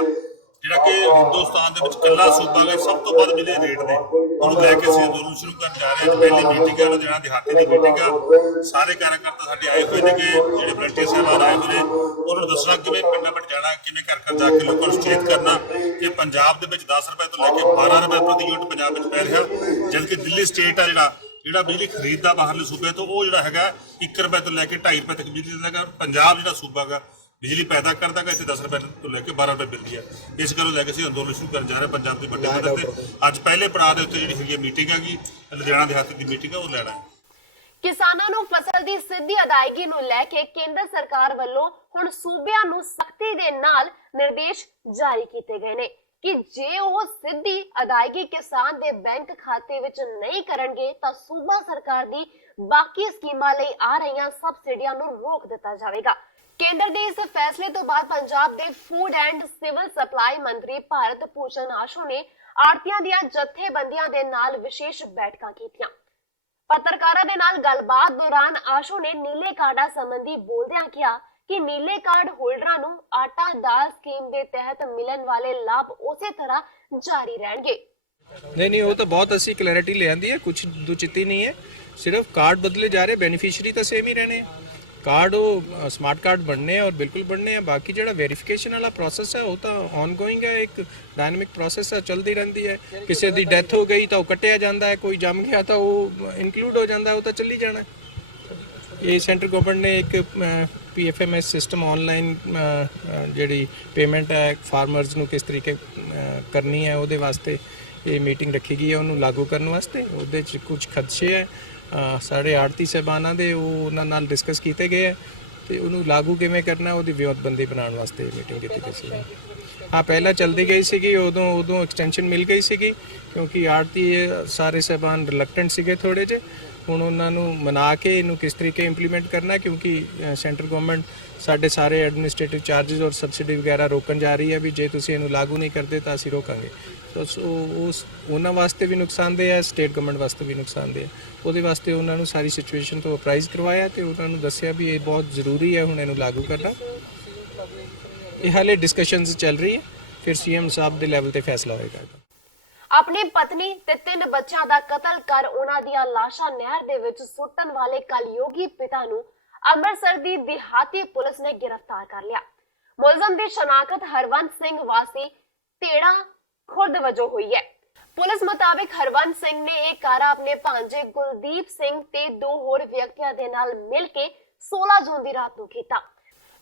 ਜਿਹੜਾ ਕਿ ਹਿੰਦੁਸਤਾਨ ਦੇ ਵਿੱਚ ਕੱਲਾ ਸੂਬਾ ਗਾ ਸਭ ਤੋਂ ਵੱਧ ਬਿਜਲੀ ਦੇ ਰੇਟ ਨੇ, ਉਹਨੂੰ ਲੈ ਕੇ ਅਸੀਂ ਅੰਦੋਲਨ ਸ਼ੁਰੂ ਕਰਨ ਜਾ ਰਹੇ ਹਾਂ। ਪਹਿਲੀ ਮੀਟਿੰਗ ਹੈ ਲੁਧਿਆਣਾ ਦਿਹਾਤੀ ਦੀ ਮੀਟਿੰਗ ਆ। ਸਾਰੇ ਕਾਰਜਕਰਤਾ ਸਾਡੇ ਆਏ ਹੋਏ ਨੇ, ਜਿਹੜੇ ਵਲੰਟੀਅਰ ਸਾਹਿਬਾਨ ਆਏ ਹੋਏ ਨੇ, ਉਹਨਾਂ ਨੂੰ ਨੂੰ ਦੱਸਣਾ ਕਿਵੇਂ ਪਿੰਡਾਂ ਪਿੰਡ ਜਾਣਾ, ਕਿਵੇਂ ਘਰ ਘਰ ਜਾ ਕੇ ਲੋਕਾਂ ਨੂੰ ਸੁਚੇਤ ਕਰਨਾ ਕਿ ਪੰਜਾਬ ਦੇ ਵਿੱਚ 10 ਰੁਪਏ ਤੋਂ ਲੈ ਕੇ 12 ਰੁਪਏ ਪ੍ਰਤੀ ਯੂਨਿਟ ਪੰਜਾਬ ਵਿੱਚ ਪੈ ਰਿਹਾ, ਜਦਕਿ ਦਿੱਲੀ ਸਟੇਟ ਆ ਜਿਹੜਾ ਬਿਜਲੀ ਖਰੀਦਦਾ ਬਾਹਰਲੇ ਸੂਬੇ ਤੋਂ, ਉਹ ਜਿਹੜਾ ਹੈਗਾ 1 ਰੁਪਏ ਤੋਂ ਲੈ ਕੇ 2.5 ਰੁਪਏ ਤੱਕ ਬਿਜਲੀ ਦਿੰਦਾ। ਪੰਜਾਬ ਜਿਹੜਾ ਸੂਬਾ ਹੈਗਾ ਬਿਜਲੀ ਪੈਦਾ ਕਰਦਾ ਗਾ, ਇੱਥੇ 10 ਰੁਪਏ ਤੋਂ ਲੈ ਕੇ 12 ਰੁਪਏ ਮਿਲਦੀ ਹੈ। ਇਸ ਗੱਲ ਨੂੰ ਲੈ ਕੇ ਅਸੀਂ ਅੰਦੋਲਨ ਸ਼ੁਰੂ ਕਰਨ ਜਾ ਰਹੇ ਪੰਜਾਬ ਦੇ ਵੱਡੇ ਪੱਧਰ ਤੇ। ਅੱਜ ਪਹਿਲੇ ਪੜਾਅ ਦੇ ਉੱਤੇ ਜਿਹੜੀ ਹੈਗੀ ਮੀਟਿੰਗ ਹੈਗੀ, ਲੁਧਿਆਣਾ ਦਿਹਾਤੀ ਦੀ ਮੀਟਿੰਗ ਹੈ, ਉਹ ਲੈਣਾ ਹੈ। ਕਿਸਾਨਾਂ ਨੂੰ ਫਸਲ ਦੀ ਸਿੱਧੀ ਅਦਾਇਗੀ ਨੂੰ ਲੈ ਕੇ ਕੇਂਦਰ ਸਰਕਾਰ ਵੱਲੋਂ ਹੁਣ ਸੂਬਿਆਂ ਨੂੰ ਸਖਤੀ ਦੇ ਨਾਲ ਨਿਰਦੇਸ਼ ਜਾਰੀ ਕੀਤੇ ਗਏ ਨੇ ਕਿ ਜੇ ਉਹ ਸਿੱਧੀ ਅਦਾਇਗੀ ਕਿਸਾਨ ਦੇ ਬੈਂਕ ਖਾਤੇ ਵਿੱਚ ਨਹੀਂ ਕਰਨਗੇ ਤਾਂ ਸੂਬਾ ਸਰਕਾਰ ਦੀ ਬਾਕੀ ਸਕੀਮਾਂ ਲਈ ਆ ਰਹੀਆਂ ਸਬਸਿਡੀਆਂ ਨੂੰ ਰੋਕ ਦਿੱਤਾ ਜਾਵੇਗਾ। ਕੇਂਦਰ ਦੇ ਇਸ ਫੈਸਲੇ ਤੋਂ ਬਾਅਦ ਪੰਜਾਬ ਦੇ ਫੂਡ ਐਂਡ ਸਿਵਲ ਸਪਲਾਈ ਮੰਤਰੀ ਭਾਰਤ ਭੂਸ਼ਣ ਆਸ਼ੂ ਨੇ ਆੜ੍ਹਤੀਆਂ ਦੀਆਂ ਜਥੇਬੰਦੀਆਂ ਦੇ ਨਾਲ ਵਿਸ਼ੇਸ਼ ਬੈਠਕਾਂ ਕੀਤੀਆਂ। ਪੱਤਰਕਾਰਾਂ ਦੇ ਨਾਲ ਗੱਲਬਾਤ ਦੌਰਾਨ ਆਸ਼ੂ ਨੇ ਨੀਲੇ ਕਾਰਡਾਂ ਸੰਬੰਧੀ ਬੋਲਦਿਆਂ ਕਿਹਾ ਕਿ ਨੀਲੇ ਕਾਰਡ ਹੋਲਡਰਾਂ ਨੂੰ ਆਟਾ ਦਾਲ ਸਕੀਮ ਦੇ ਤਹਿਤ ਮਿਲਣ ਵਾਲੇ ਲਾਭ ਉਸੇ ਤਰ੍ਹਾਂ ਜਾਰੀ ਰਹਿਣਗੇ। नहीं वो तो बहुत अच्छी क्लैरिटी ले आंदी है, कुछ दुचिती नहीं है, सिर्फ कार्ड बदले जा रहे, बेनीफिशरी तो सेम ही रहने, कार्ड वो स्मार्ट कार्ड बनने और बिल्कुल बनने हैं। बाकी जो वेरीफिकेशन वाला प्रोसैस है वो तो ऑनगोइंग है, एक डायनेमिक प्रोसैस है, चलती रहती है। किसी की डैथ हो गई तो कटिया जाता है, कोई जम गया तो वो इनकलूड हो जाता है, वो तो चली जाना है। ये सेंट्रल गवर्नमेंट ने एक PFMS सिस्टम ऑनलाइन जी पेमेंट है फार्मर्स ਨੂੰ किस तरीके करनी है ਉਹਦੇ ਵਾਸਤੇ ਇਹ ਮੀਟਿੰਗ ਰੱਖੀ ਗਈ ਹੈ, ਉਹਨੂੰ ਲਾਗੂ ਕਰਨ ਵਾਸਤੇ। ਉਹਦੇ 'ਚ ਕੁਝ ਖਦਸ਼ੇ ਹੈ ਸਾਡੇ ਆੜਤੀ ਸਾਹਿਬਾਨਾਂ ਦੇ, ਉਹ ਉਹਨਾਂ ਨਾਲ ਡਿਸਕਸ ਕੀਤੇ ਗਏ ਹੈ ਤੇ ਉਹਨੂੰ ਲਾਗੂ ਕਿਵੇਂ ਕਰਨਾ ਉਹਦੀ ਵਿਉਂਤਬੰਦੀ ਬਣਾਉਣ ਵਾਸਤੇ ਮੀਟਿੰਗ ਕੀਤੀ ਗਈ ਸੀ। ਹਾਂ ਪਹਿਲਾਂ ਚੱਲਦੀ ਗਈ ਸੀਗੀ, ਉਦੋਂ ਐਕਸਟੈਂਸ਼ਨ ਮਿਲ ਗਈ ਸੀਗੀ ਕਿਉਂਕਿ ਆੜਤੀ ਸਾਰੇ ਸਾਹਿਬਾਨ ਰਿਲੈਕਟੈਂਟ ਸੀਗੇ ਥੋੜੇ ਜਿਹੇ। ਹੁਣ ਉਹਨਾਂ ਨੂੰ ਮਨਾ ਕੇ ਇਹਨੂੰ ਕਿਸ ਤਰੀਕੇ ਇੰਪਲੀਮੈਂਟ ਕਰਨਾ, ਕਿਉਂਕਿ ਸੈਂਟਰਲ ਗਵਰਨਮੈਂਟ ਸਾਡੇ ਸਾਰੇ ਐਡਮਿਨਿਸਟ੍ਰੇਟਿਵ ਚਾਰजेस ਔਰ ਸਬਸਿਡੀ ਵਗੈਰਾ ਰੋਕਣ ਜਾ ਰਹੀ ਹੈ ਵੀ ਜੇ ਤੁਸੀਂ ਇਹਨੂੰ ਲਾਗੂ ਨਹੀਂ ਕਰਦੇ ਤਾਂ ਅਸੀਂ ਰੋਕਾਂਗੇ। ਉਸ ਉਹਨਾਂ ਵਾਸਤੇ ਵੀ ਨੁਕਸਾਨਦੇਹ ਹੈ, ਸਟੇਟ ਗਵਰਨਮੈਂਟ ਵਾਸਤੇ ਵੀ ਨੁਕਸਾਨਦੇਹ ਹੈ। ਉਹਦੇ ਵਾਸਤੇ ਉਹਨਾਂ ਨੂੰ ਸਾਰੀ ਸਿਚੁਏਸ਼ਨ ਤੋਂ ਅਪਰਾਈਜ਼ ਕਰਵਾਇਆ ਤੇ ਉਹਨਾਂ ਨੂੰ ਦੱਸਿਆ ਵੀ ਇਹ ਬਹੁਤ ਜ਼ਰੂਰੀ ਹੈ ਹੁਣ ਇਹਨੂੰ ਲਾਗੂ ਕਰਨਾ। ਇਹ ਹਾਲੇ ਡਿਸਕਸ਼ਨਸ ਚੱਲ ਰਹੀ ਹੈ, ਫਿਰ CM ਸਾਹਿਬ ਦੇ ਲੈਵਲ ਤੇ ਫੈਸਲਾ ਹੋਏਗਾ। ਆਪਣੀ ਪਤਨੀ ਤੇ 3 ਬੱਚਿਆਂ ਦਾ ਕਤਲ ਕਰ ਉਹਨਾਂ ਦੀਆਂ ਲਾਸ਼ਾਂ ਨਹਿਰ ਦੇ ਵਿੱਚ ਸੁੱਟਣ ਵਾਲੇ ਕਲਯੋਗੀ ਪਿਤਾ ਨੂੰ ਅੰਮ੍ਰਿਤਸਰ ਦੀ ਦਿਹਾਤੀ ਪੁਲਿਸ ਨੇ ਗ੍ਰਿਫਤਾਰ ਕਰ ਲਿਆ। ਮੁਲਜ਼ਮ ਦੀ ਸ਼ਨਾਖਤ ਹਰਵੰਤ ਸਿੰਘ ਵਾਸੀ ਤੇੜਾ ਖੁਰਦ ਵਜੋਂ ਹੋਈ ਹੈ। ਪੁਲਿਸ ਮੁਤਾਬਿਕ ਹਰਵੰਤ ਸਿੰਘ ਨੇ ਇਹ ਕਾਰਾ ਆਪਣੇ ਭਾਂਜੇ ਗੁਲਦੀਪ ਸਿੰਘ ਤੇ 2 ਹੋਰ ਵਿਅਕਤੀਆਂ ਦੇ ਨਾਲ ਮਿਲ ਕੇ 16 ਜੂਨ ਦੀ ਰਾਤ ਨੂੰ ਕੀਤਾ।